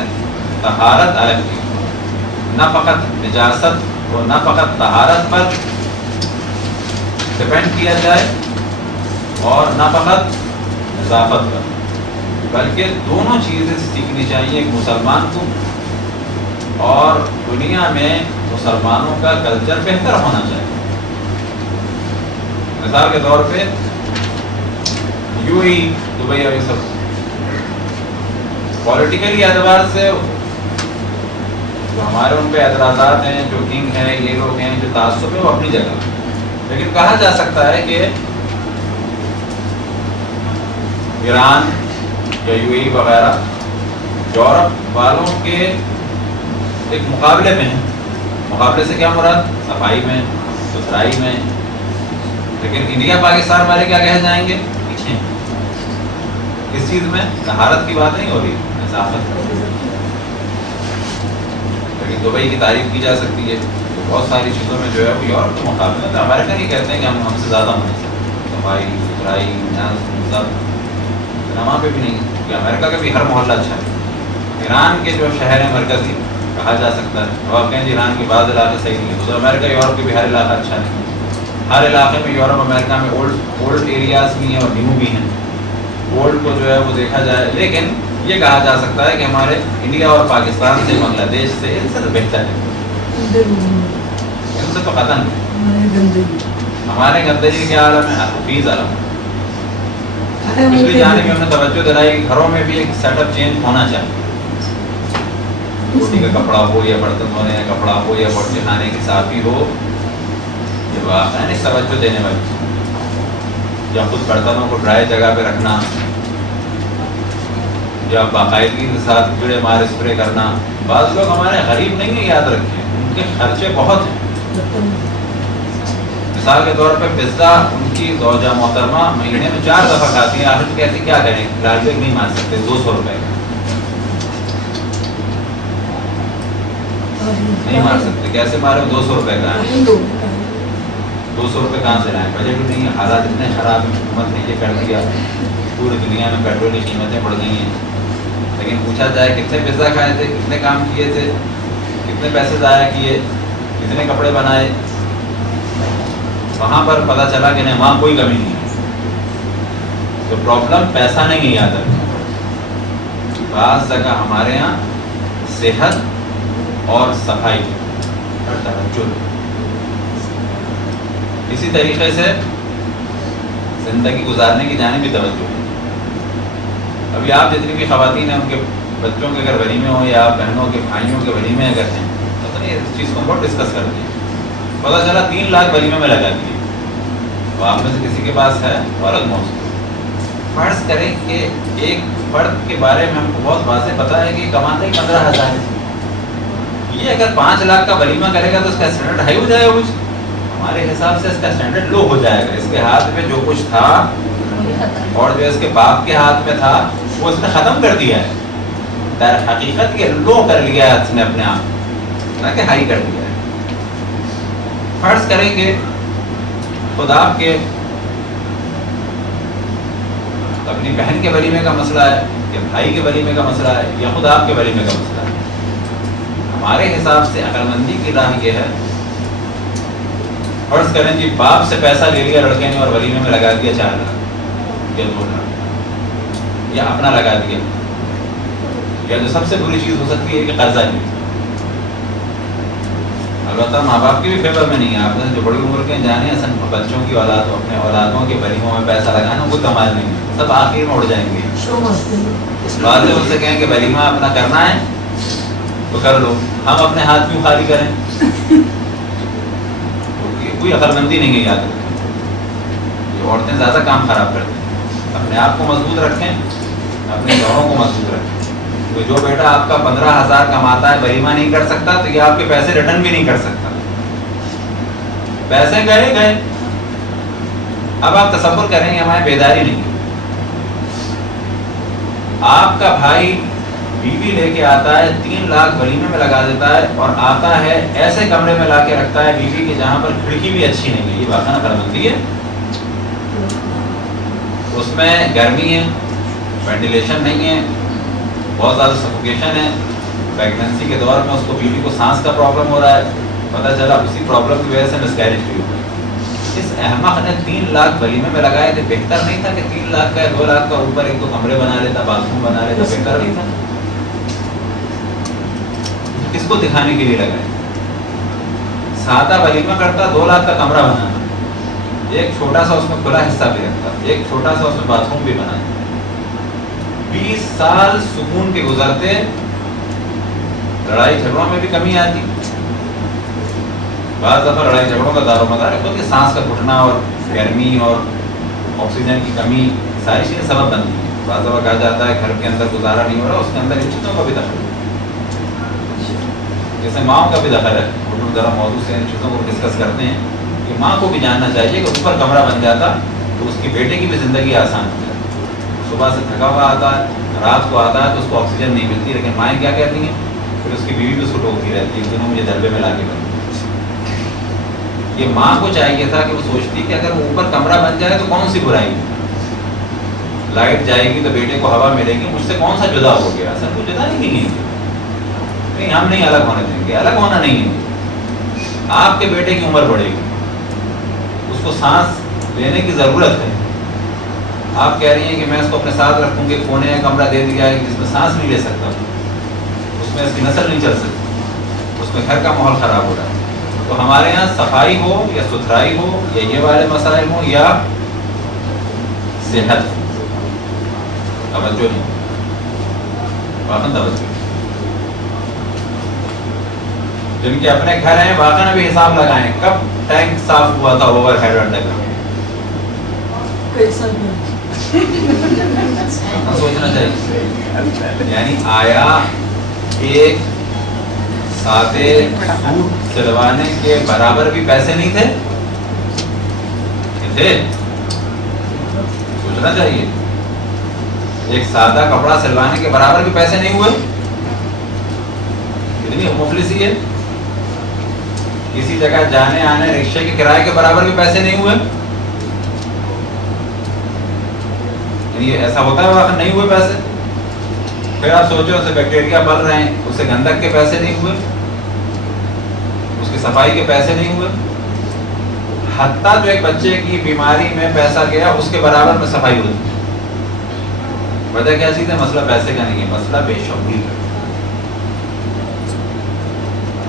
طہارت الگ چیز ہے. نہ فقط نجاست اور نہ فقط طہارت پر ڈپینڈ کیا جائے اور نہ فقط نظافت پر, بلکہ دونوں چیزیں سیکھنی چاہیے ایک مسلمان کو. اور دنیا میں مسلمانوں کا کلچر بہتر ہونا چاہیے. مثال کے طور پہ یو ای, دبئی اور یہ سب پولیٹیکلی اعتبار سے جو ہمارے ان پہ اعتراضات ہیں, جو کنگ ہیں, یہ لوگ ہیں, جو تعصب ہے, وہ اپنی جگہ. لیکن کہا جا سکتا ہے کہ ایران یا یو ای وغیرہ یورپ والوں کے ایک مقابلے میں ہیں. مقابلے سے کیا مراد, صفائی میں, ستھرائی میں. لیکن انڈیا پاکستان والے کیا کہہ جائیں گے, پیچھے. اس چیز میں طہارت کی بات نہیں ہو رہی, نظافت. لیکن دبئی کی تعریف کی جا سکتی ہے, تو بہت ساری چیزوں میں جو ہے وہ یورپ کے مقابلے میں. امریکہ نہیں کہتے ہیں کہ ہم سے زیادہ ہونے چاہیے صفائی, ستھرائی, سب. وہاں پہ بھی نہیں, کہ امریکہ کا بھی ہر محلہ اچھا ہے. ایران کے جو شہر ہیں مرکزی کہا جا سکتا ہے, اب آپ کہیں جی ایران کے بعض علاقے صحیح نہیں ہے, تو امریکہ یورپ کے بھی ہر علاقہ اچھا نہیں. ہر علاقے میں یورپ امریکہ میں اولڈ ایریاز بھی ہیں اور نیو بھی ہیں. اولڈ کو جو ہے وہ دیکھا جائے, لیکن یہ کہا جا سکتا ہے کہ ہمارے انڈیا اور پاکستان سے, بنگلہ دیش سے, ان سے تو بہتر ہے. ان سے تو ختم ہے. ہمارے گندگی کے عالم ہے, حفیظ عالم ہے. پچھلی جانب میں ہم نے توجہ دلائی کہ گھروں میں بھی ایک سیٹ اپ چینج ہونا چاہیے. روٹی کا کپڑا ہو یا برتن دھونے کا کپڑا ہو یا برتن کھانے کی صافی ہو, یہ واقعہ نہیں توجہ دینے والی چیز. یا خود برتنوں کو ڈرائی جگہ پہ رکھنا, یا باقاعدگی کے ساتھ کیڑے مار اسپرے کرنا. بعض لوگ ہمارے غریب نہیں ہیں، یاد رکھیں، ان کے خرچے بہت ہیں. مثال کے طور پہ پزا ان کی زوجہ محترمہ مہینے میں 4 دفعہ کھاتی ہیں. آخر کہتی کیا کریں، لال بیگ نہیں مار سکتے، 200 روپے کا نہیں مار سکتے. کیسے مارے؟ 200 روپے کا ہے. 200 روپے کہاں سے لائیں؟ بجٹ بھی نہیں ہے. حالات اتنے خراب ہیں، حکومت نے یہ کر دیا، پوری دنیا میں پیٹرول کی قیمتیں بڑھ گئی ہیں. لیکن پوچھا جائے کتنے پزا کھائے تھے، کتنے کام کیے تھے، کتنے پیسے ضائع کیے، کتنے کپڑے بنائے، وہاں پر پتہ چلا کہ نہیں، وہاں کوئی کمی نہیں ہے. تو پرابلم پیسہ نہیں ہے، یاد رکھیں. بعض جگہ ہمارے یہاں صحت اور صفائی پر توجہ. اسی طریقے سے زندگی گزارنے کی جانب بھی توجہ ہے. ابھی آپ جتنی بھی خواتین ہیں، ان کے بچوں کے اگر ولیمے ہوں یا بہنوں کے بھائیوں کے ولیمے اگر ہیں، تو نہیں اس چیز کو بہت ڈسکس کرتے ہیں. پتہ چلا 3 لاکھ ولیمے میں لگا دیے. تو آپ میں سے کسی کے پاس ہے تو الگ موضوع. فرض کریں کہ ایک فرد کے بارے میں ہم کو بہت واضح پتا ہے کہ کماتا ہی 15,000 ہے. یہ اگر 5 لاکھ کا ولیمہ کرے گا تو اس کا اسٹینڈرڈ ہائی ہو جائے گا. کچھ ہمارے حساب سے اس کا اسٹینڈرڈ لو ہو جائے گا. اس کے ہاتھ میں جو کچھ تھا اور جو اس کے باپ کے ہاتھ میں تھا وہ اس نے ختم کر دیا ہے. در حقیقت یہ لو کر لیا ہے اس نے اپنے آپ، نہ کہ ہائی کر دیا ہے. فرض کریں کہ خدا آپ کے اپنی بہن کے ولیمے کا مسئلہ ہے، یا بھائی کے ولیمے کا مسئلہ ہے، یا خدا آپ کے ولیمے کا مسئلہ ہے. ہمارے حساب سے عقل مندی کی راہ یہ ہے، فرض کریں جی باپ سے پیسہ لے لیا لڑکے نے اور ولیمے میں لگا دیا 4 لاکھ یا 2 لاکھ، یا اپنا لگا دیا، یا جو سب سے بری چیز ہو سکتی ہے کہ قرضہ لیا. البتہ ماں باپ کے بھی فیور میں نہیں ہے. آپ نے جو بڑی عمر کے جانے اصل بچوں کی اولادوں، اپنے اولادوں کے ولیموں میں پیسہ لگانا کوئی کمال نہیں ہے. سب آخر میں اڑ جائیں گے. بعض لوگ سے کہیں کہ ولیمہ اپنا کرنا ہے تو کر لو، ہم اپنے ہاتھ کیوں خالی کریں؟ کوئی عقل مندی نہیں ہے. یاد رکھیں یہ عورتیں زیادہ کام خراب کرتی ہیں. اپنے آپ کو مضبوط رکھیں، اپنے جوڑوں کو مضبوط رکھیں. تو جو بیٹا آپ کا 15,000 کماتا ہے ولیمہ نہیں کر سکتا تو یہ آپ کے پیسے ریٹرن بھی نہیں کر سکتا. پیسے گئے. اب آپ تصور کریں گے ہماری بیداری نہیں. آپ کا بھائی بیوی لے کے آتا ہے، 3 لاکھ ولیمے میں لگا دیتا ہے، اور آتا ہے ایسے کمرے میں لا کے رکھتا ہے بیوی کے جہاں پر کھڑکی بھی اچھی نہیں ہے. یہ واقعہ عقل مندی ہے. اس میں گرمی ہے، وینٹیلیشن نہیں ہے، بہت زیادہ سفوکیشن ہے. پریگننسی کے دور میں اس کو بیوی کو سانس کا پرابلم ہو رہا ہے. پتہ چلا اسی پرابلم کی وجہ سے مسکیریج ہوئی ہوئی. اس احمق نے 3 لاکھ ولیمے میں لگائے تھے. بہتر نہیں تھا کہ 3 لاکھ کا 2 لاکھ کا اوپر 1-2 کمرے بنا لیتا، باتھ روم بنا لیتا؟ بہتر نہیں تھا؟ کس کو دکھانے کے لیے لگائے؟ سادہ ولیمہ کرتا، 2 لاکھ کا کمرہ بنانا، ایک چھوٹا سا اس میں کھلا حصہ بھی رکھتا، ایک چھوٹا سا اس میں باتھ روم بھی بنایا. 20 سال سکون کے گزرتے، لڑائی جھگڑوں میں بھی کمی آتی. بعض دفعہ لڑائی جھگڑوں کا دار و مدار خود کے سانس کا گھٹنا اور گرمی اور آکسیجن کی کمی ساری چیزیں سبب بنتی ہیں. بعض دفعہ کہا جاتا ہے گھر کے اندر گزارا نہیں ہو رہا، اس کے اندر ان چیزوں کا بھی دخل ہے. جیسے ماؤں کا بھی دخل ہے. ذرا موضوع سے ان چیزوں کو ڈسکس کرتے ہیں کہ ماں کو بھی جاننا چاہیے کہ اوپر کمرہ بن جاتا تو اس کی بیٹے کی بھی زندگی آسان ہو جاتی. صبح سے تھکا ہوا آتا ہے، رات کو آتا ہے تو اس کو آکسیجن نہیں ملتی، لیکن مائیں کیا کہتی ہیں؟ پھر اس کی بیوی بھی اس کو ٹوکتی رہتی ہے، دونوں مجھے دربے میں لا کے بنتی. یہ ماں کو چاہیے تھا کہ وہ سوچتی کہ اگر وہ اوپر کمرہ بن جائے تو کون سی برائی ہے؟ لائٹ جائے گی تو بیٹے کو ہوا ملے گی، مجھ سے کون سا جدا ہو گیا؟ اصل کو جدا نہیں ہے. نہیں، ہم نہیں الگ ہونے دیں گے. الگ ہونا نہیں ہے. آپ کے بیٹے کی عمر بڑھے گی، اس کو سانس لینے کی ضرورت ہے. آپ کہہ رہی ہیں کہ میں اس کو اپنے ساتھ رکھوں گی، کونے کا کمرہ دے دیا ہے جس میں سانس نہیں لے سکتا، اس میں اس کی نسل نہیں چل سکتی، اس میں گھر کا ماحول خراب ہو رہا ہے. تو ہمارے یہاں صفائی ہو یا ستھرائی ہو یا یہ والے مسائل ہوں یا صحت، توجہ نہیں، واقعی توجہ. جن کے اپنے گھر ہیں واقعی بھی حساب لگائیں کب ٹینک صاف ہوا تھا اوور ہیڈ انڈر گراؤنڈ. سوچنا چاہیے. یعنی آیا ایک سادے سوٹ سلوانے کے برابر بھی پیسے نہیں تھے؟ سوچنا چاہیے. ایک سادہ کپڑا سلوانے کے برابر بھی پیسے نہیں ہوئے. کتنی مفلسی ہے. کسی جگہ جانے آنے رکشے کے کرائے کے برابر بھی پیسے نہیں ہوئے. ایسا ہوتا ہے واقعی نہیں ہوئے پیسے. پھر آپ سوچو اسے بیکٹیریا پل رہے ہیں, اسے گندک کے پیسے نہیں ہوئے, اس کی صفائی کے پیسے نہیں ہوئے. حتیٰ جو ایک بچے کی بیماری میں پیسہ گیا اس کے برابر میں صفائی ہوتی. وجہ کیا چیز ہے؟ مسئلہ پیسے کا نہیں ہے, مسئلہ بے شعوری کا.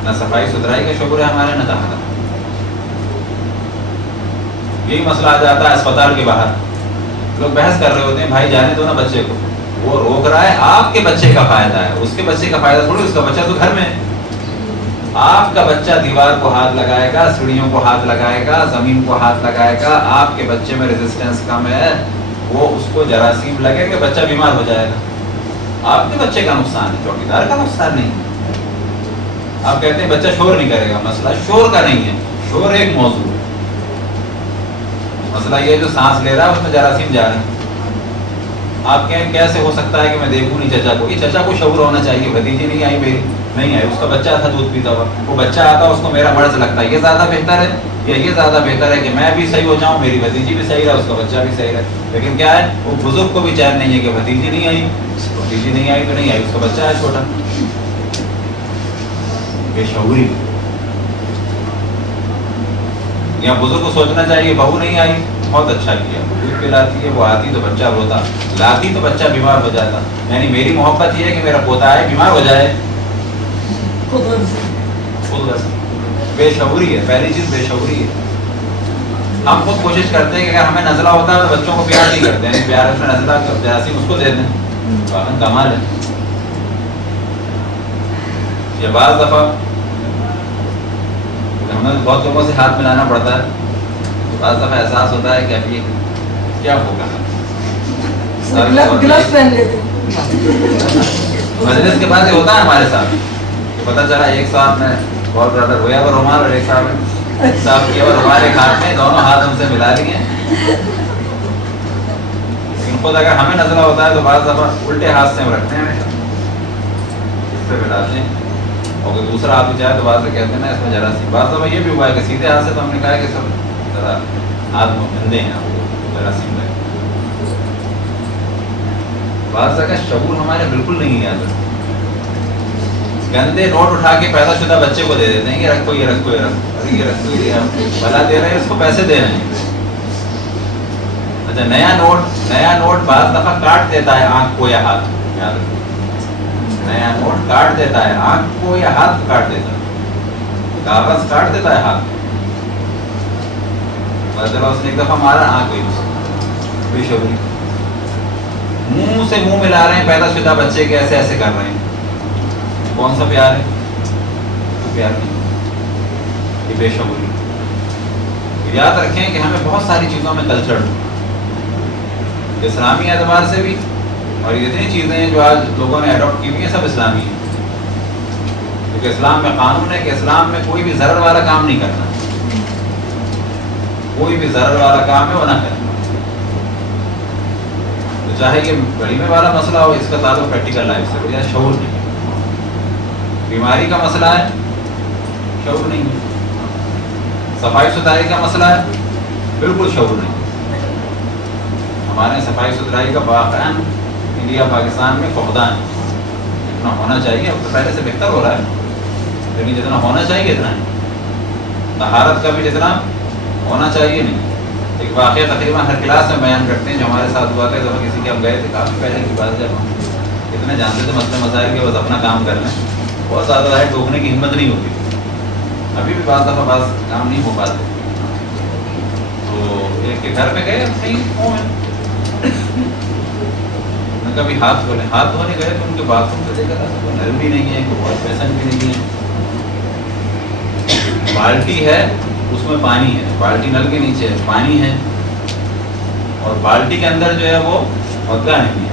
نہ صفائی ستھرائی کا شعور ہے ہمارے, نہ طاقت. یہی مسئلہ آ جاتا ہے اسپتال کے باہر. لوگ بحث کر رہے ہوتے ہیں بھائی جانے دو نا بچے کو. وہ روک رہا ہے آپ کے بچے کا فائدہ ہے, اس کے بچے کا فائدہ تھوڑی, اس کا بچہ تو گھر میں ہے. آپ کا بچہ دیوار کو ہاتھ لگائے گا, سیڑھیوں کو ہاتھ لگائے گا, زمین کو ہاتھ لگائے گا. آپ کے بچے میں ریزسٹنس کم ہے, وہ اس کو جراثیم لگے کہ بچہ بیمار ہو جائے گا. آپ کے بچے کا نقصان ہے, چوکیدار کا نقصان نہیں ہے. آپ کہتے ہیں بچہ شور نہیں کرے گا. مسئلہ شور کا نہیں ہے, شور ایک موضوع ہے. مسئلہ یہ جو سانس لے رہا ہے اس میں جراثیم جا رہے ہیں. آپ کہیں کیسے ہو سکتا ہے کہ میں دیکھوں نہیں چچا کو؟ یہ چچا کو شعور ہونا چاہیے. بھتیجی نہیں آئی میری, نہیں آئی, اس کا بچہ تھا دودھ پیتا ہوا, وہ بچہ آتا اس کو میرا مرض لگتا ہے. یہ زیادہ بہتر ہے یا یہ زیادہ بہتر ہے کہ میں بھی صحیح ہو جاؤں, میری بھتیجی بھی صحیح رہے, اس کا بچہ بھی صحیح رہے. لیکن کیا ہے, وہ بزرگ کو بھی چین نہیں ہے کہ بھتیجی نہیں آئی, بھتیجی نہیں آئی تو نہیں آئی, اس کا بچہ ہے چھوٹا. بے شعوری. یا بزرگ کو سوچنا چاہیے بہو نہیں آئی, بہت اچھا کیا, دودھ پلاتی ہے, وہ آتی تو بچہ روتا, لاتی تو بچہ بیمار ہو جاتا. یعنی میری محبت یہ ہے کہ میرا پوتا آئے بیمار ہو جائے. بے شعوری ہے, پہلی چیز بے شعوری ہے. ہم خود کوشش کرتے ہیں کہ اگر ہمیں نزلہ ہوتا ہے تو بچوں کو پیار نہیں کرتے ہیں, پیار میں نزلہ جراثیم اس کو دے دیں. کمال ہے. یہ بعض دفعہ ہمیں بہت لوگوں سے ہاتھ ملانا پڑتا ہے, بعض دفعہ احساس ہوتا ہے کہ ابھی کیا ہوگا. گلاس پہن لیتے مجلس کے بعد یہ ہوتا ہے ہمارے ساتھ کہ پتہ چلا ایک ساتھ میں اور برادر ہویا اور رومال, اور ایک ساتھ میں صاف کیا اور ہمارے ہاتھ میں دونوں ہاتھ ہم سے ملا لیے. لیکن خود اگر ہمیں نزلہ ہوتا ہے تو بعض دفعہ الٹے ہاتھ سے ہم رکھتے ہیں, اس پہ ملاتے ہیں, اور کوئی دوسرا ہاتھ بھی چاہے تو بعض سے کہتے ہیں نا اس میں جراثیم. بعض دفعہ یہ بھی ہوا ہے کہ سیدھے ہاتھ سے تو ہم نے کہا کہ سب ذرا ہاتھ گندے ہیں, جراثیم لگے. بعض جگہ شعور ہمارے بالکل نہیں ہے. گندے نوٹ اٹھا کے پیدا شدہ بچے کو دے دیتے ہیں, یہ رکھو یہ رکھو یہ رکھو, یہ رکھو, یہ بھلا دے رہے ہیں, اس کو پیسے دے رہے ہیں. اچھا نیا نوٹ بعض دفعہ کاٹ دیتا ہے آنکھ کو یا ہاتھ کو. یاد رکھو, نیا نوٹ کاٹ دیتا ہے آنکھ کو یا ہاتھ کو کاٹ دیتا ہے, کاغذ کاٹ دیتا ہے ہاتھ. اس نے ایک دفعہ مارا, آنکھ ہوئی بے شعوری. منہ سے منہ ملا رہے ہیں پیدا شدہ بچے کے, ایسے ایسے کر رہے ہیں. کون سا پیار ہے؟ پیار نہیں, یہ بے شعوری. یاد رکھیں کہ ہمیں بہت ساری چیزوں میں کلچر اسلامی اعتبار سے بھی, اور یہ اتنی چیزیں ہیں جو آج لوگوں نے اڈاپٹ کی ہوئی ہیں سب اسلامی ہیں. کیونکہ اسلام میں قانون ہے کہ اسلام میں کوئی بھی ضرر والا کام نہیں کرنا, کوئی بھی ضرر والا کام ہے وہ نہ کرنا. تو چاہے یہ غریبے والا مسئلہ ہو, اس کا تعلق پریکٹیکل لائف سے ہو, یا شعور نہیں. بیماری کا مسئلہ ہے, شعور نہیں ہے. صفائی ستھرائی کا مسئلہ ہے, بالکل شعور نہیں. ہمارے صفائی ستھرائی کا واقعہ انڈیا پاکستان میں فقدان ہے. جتنا ہونا چاہیے اب تو پہلے سے بہتر ہو رہا ہے, لیکن جتنا ہونا چاہیے اتنا نہیں. طہارت کا بھی جتنا ہونا چاہیے نہیں. ایک واقعہ تقریباً ہر کلاس میں بیان کرتے ہیں جو ہمارے ساتھ ہوا تھا. جب کسی کے ہم گئے تھے, کافی پہلے کی بات, جب ہم اتنے جانتے تھے مسئلے مسائل کے بس اپنا کام کر لیں, بہت زیادہ ہے ٹوکنے کی ہمت نہیں ہوتی. ابھی بھی بعض دفعہ بعض کام نہیں ہو پاتے. تو ایک کے گھر میں گئے, کہیں ہوں کبھی ہاتھ دھونے گئے تو ان کے باتھ روم پہ دیکھا تھا, کوئی نل بھی نہیں ہے, کوئی واش بیسن بھی نہیں ہے. بالٹی ہے اس میں پانی ہے, بالٹی نل کے نیچے ہے, پانی ہے, اور بالٹی کے اندر جو ہے وہ مگا نہیں ہے.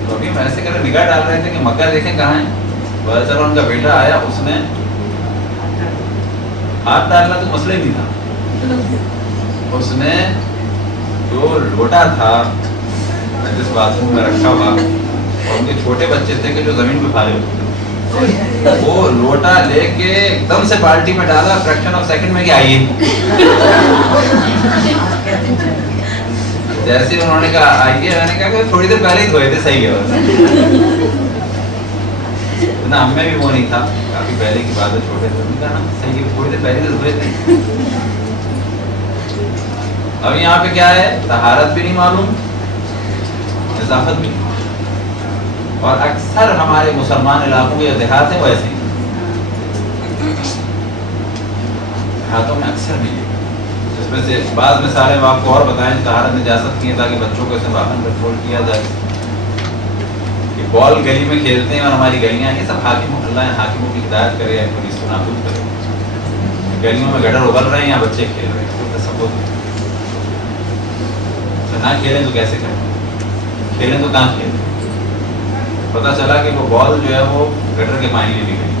تو ابھی ہم ایسے کر نگاہ ڈال رہے تھے کہ مگا دیکھیں کہاں ہے. پتا چلا ان کا بیٹا آیا, اس نے ہاتھ ڈالنا تو مسئلہ ہی نہیں تھا, اس نے جو لوٹا تھا جس باتھ روم میں رکھا ہوا, اور ان کے چھوٹے بچے تھے کہ جو زمین پہ پھالے ہوتے, وہ لوٹا لے کے ایک دم سے بالٹی میں ڈالا, فریکشن آف سیکنڈ میں کہ آئیے. جیسے انہوں نے کہا آئیے, میں نے کہا کہ تھوڑی دیر پہلے ہی دھوئے تھے, صحیح ہے. نا ہم میں بھی وہ نہیں تھا, کافی پہلے کی بات ہے, چھوٹے تھے, کہا نا صحیح ہے, تھوڑی دیر پہلے سے دھوئے تھے. اب یہاں پہ کیا ہے, طہارت بھی نہیں معلوم, نظافت بھی نہیں. اور اکثر ہمارے مسلمان علاقوں کے جو دیہات ہیں وہ ایسے ہیں, دیہاتوں میں اکثر بھی. جس میں سے بعض مثالیں آپ کو اور بتائیں طہارت نجاست کی ہیں تاکہ بچوں کو اسے واقعاً کنٹرول کیا جائے. کہ بال گلی میں کھیلتے ہیں اور ہماری گلیاں, یہ سب حاکموں, اللہ حاکموں کی ہدایت کرے, پولیس کو نابود کرے. گلیوں میں گٹر ابل رہے ہیں یا بچے کھیل رہے ہیں, تو سب نہ کھیلیں تو کیسے کریں, کھیلیں تو کہاں کھیلیں. پتہ چلا کہ وہ بال جو ہے وہ گٹر کے پانی میں بھی گئی.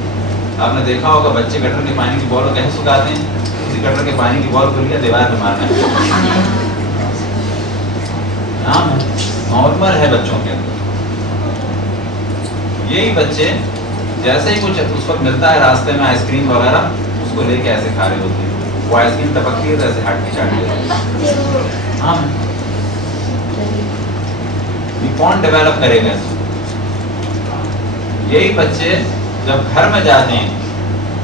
آپ نے دیکھا ہوگا بچے گٹر کے پانی کی بال کو کیسے سکھاتے ہیں, کسی گٹر کے پانی کی بال کو لیا دیوار پہ مارنا ہے. عام نارمل ہے بچوں کے اندر. یہی بچے جیسے ہی کچھ اس وقت ملتا ہے راستے میں آئس کریم وغیرہ, اس کو لے کے ایسے کھا رہے ہوتے ہیں. وہ آئس کریم ٹپکتی ہے تو ایسے ہٹ کے چاٹ لیتے. ہاں, یہ کون ڈیولپ کرے گا؟ یہی بچے جب گھر میں جاتے ہیں,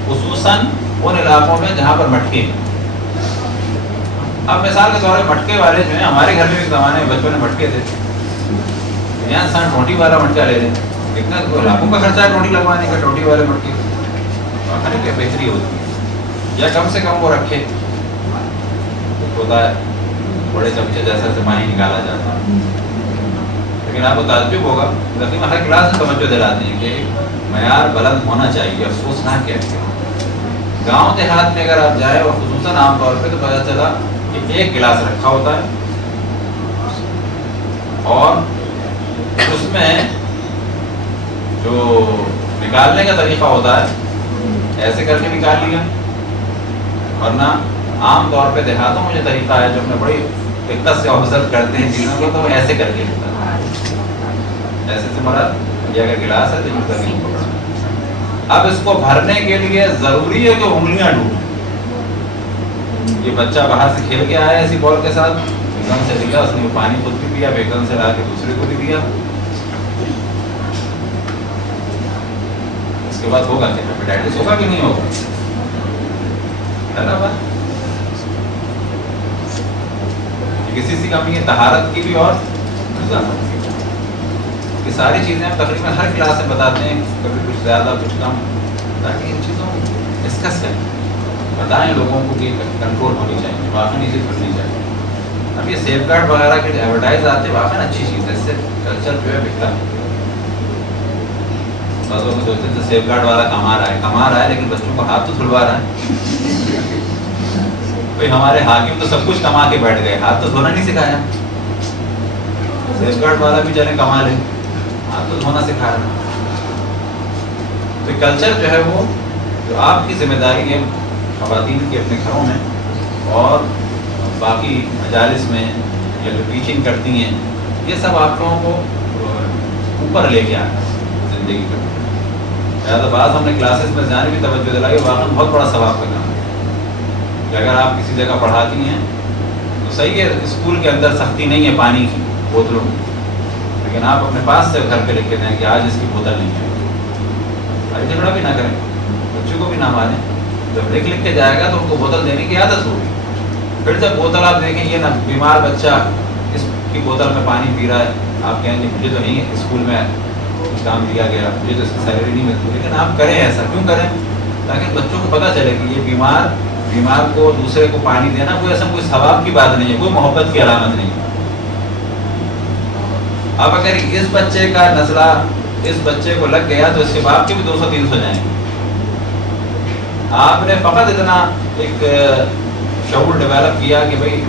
خصوصاً ان علاقوں میں جہاں پر مٹکے ہیں. اب مثال کے طور پر مٹکے والے جو ہیں, ہمارے گھر میں بھی زمانے میں بچپن میں مٹکے تھے, یہاں انسان ٹوٹی والا مٹکا لے لیں, اتنا لاکھوں کا خرچہ ہے ٹوٹی لگوانے کا, ٹوٹی والے مٹکے کھانے کی بہتری ہوتی ہے. یا کم سے کم وہ رکھے ہوتا ہے, بڑے چمچے جیسے سے پانی نکالا جاتا ہے. لیکن آپ کو تعجب ہوگا, تقریباً ہر کلاس میں توجہ دلاتے ہیں کہ معیار بلند ہونا چاہیے. افسوس نہ کیا گاؤں دیہات میں اگر آپ جائیں, اور خصوصاً عام طور پہ, تو پتہ چلا کہ ایک گلاس رکھا ہوتا ہے, اور اس میں جو نکالنے کا طریقہ ہوتا ہے ایسے کر کے نکال لیا. ورنہ عام طور پہ دیہاتوں میں جو طریقہ ہے, جو اپنے بڑی دقت سے آبزرو کرتے ہیں چیزوں کو, تو وہ ایسے کر کے لیتا ہے. ایسے سے مراد یہ اگر گلاس ہے تو یوں کر کے پکڑا. اب اس کو بھرنے کے لیے ضروری ہے کہ انگلیاں ڈوبیں. یہ بچہ باہر سے کھیل کے آیا اسی بال کے ساتھ, ایک دم سے لیا, اس نے پانی خود بھی پیا, ایک دم سے لا کے دوسرے کو بھی دیا. اس کے بعد ہوگا کیا, ہیپیٹائٹس ہوگا کہ نہیں ہوگا, ہے نا بات. کسی سی کمی ہے طہارت کی بھی اور نظافت کی. یہ ساری چیزیں ہم تقریباً ہر کلاس میں بتاتے ہیں, کبھی کچھ زیادہ کچھ کم, تاکہ ان چیزوں کو ڈسکس کریں, بتائیں لوگوں کو کہ کنٹرول ہونی چاہیے, واقعی چیز کرنی چاہیے. اب یہ سیف گارڈ وغیرہ کے ایڈورٹائز آتے ہیں, واقعی اچھی چیز ہے, اس سے کلچر جو ہے بکتا ہے. بس وہ سوچتے ہیں سیف گارڈ والا کما رہا ہے, لیکن بچوں کو ہاتھ تو دھلوا رہا ہے. بھائی ہمارے حاکم تو سب کچھ کما کے بیٹھ گئے, ہاتھ تو دھونا نہیں سکھایا. سیف گارڈ والا بھی چلے کما لے, ہاتھ تو دھونا سکھا رہا ہے. تو کلچر جو ہے وہ, جو آپ کی ذمہ داری ہے خواتین کی اپنے گھروں میں اور باقی مجالس میں, یا جو ٹیچنگ کرتی ہیں, یہ سب آپ لوگوں کو اوپر لے کے آنا ہے زندگی کا. زیادہ بعض ہم نے کلاسز میں جانے کی توجہ دلائی, واقعی بہت بڑا ثواب کا کام ہے. کہ اگر آپ کسی جگہ پڑھاتی ہیں تو صحیح ہے, اسکول کے اندر سختی نہیں ہے پانی کی بوتلوں کی, لیکن آپ اپنے پاس سے گھر پہ لکھ کے دیں کہ آج اس کی بوتل نہیں ہے. بھائی جھگڑا بھی نہ کریں, بچوں کو بھی نہ مانیں. جب لکھ کے جائے گا تو ان کو بوتل دینے کی عادت ہوگی. پھر جب بوتل آپ دیکھیں یہ نا بیمار بچہ اس کی بوتل میں پانی پی رہا ہے, آپ کہیں گے مجھے تو نہیں اسکول میں کام دیا گیا, مجھے تو اس کی سیلری نہیں ملتی. لیکن آپ کریں ایسا, کیوں کریں؟ تاکہ بچوں کو پتہ چلے کہ یہ بیمار کو دوسرے کو پانی دینا کوئی ایسا کوئی ثواب کی بات نہیں ہے, کوئی محبت کی علامت نہیں ہے. اب اگر اس بچے کا نزلہ اس بچے کو لگ گیا تو اس کے باپ کے بھی 200-300 جائیں گے. آپ نے فقط اتنا ایک شعور ڈیولپ کیا کہ بھائی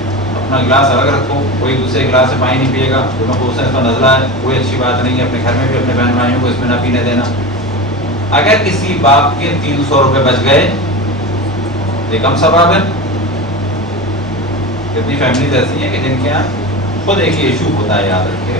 اپنا گلاس الگ رکھو، کوئی دوسرے گلاس سے پانی نہیں پیے گا، جو میں پوچھتا ہوں نزلہ ہے، کوئی اچھی بات نہیں ہے، اپنے گھر میں بھی اپنے بہن بھائیوں کو اس میں نہ پینے دینا۔ اگر کسی باپ کے 300 روپے بچ گئے، یہ کم ثواب ہے۔ کتنی فیملیز ایسی ہیں کہ جن کے یہاں خود ایک ایشو ہوتا ہے، یاد رکھے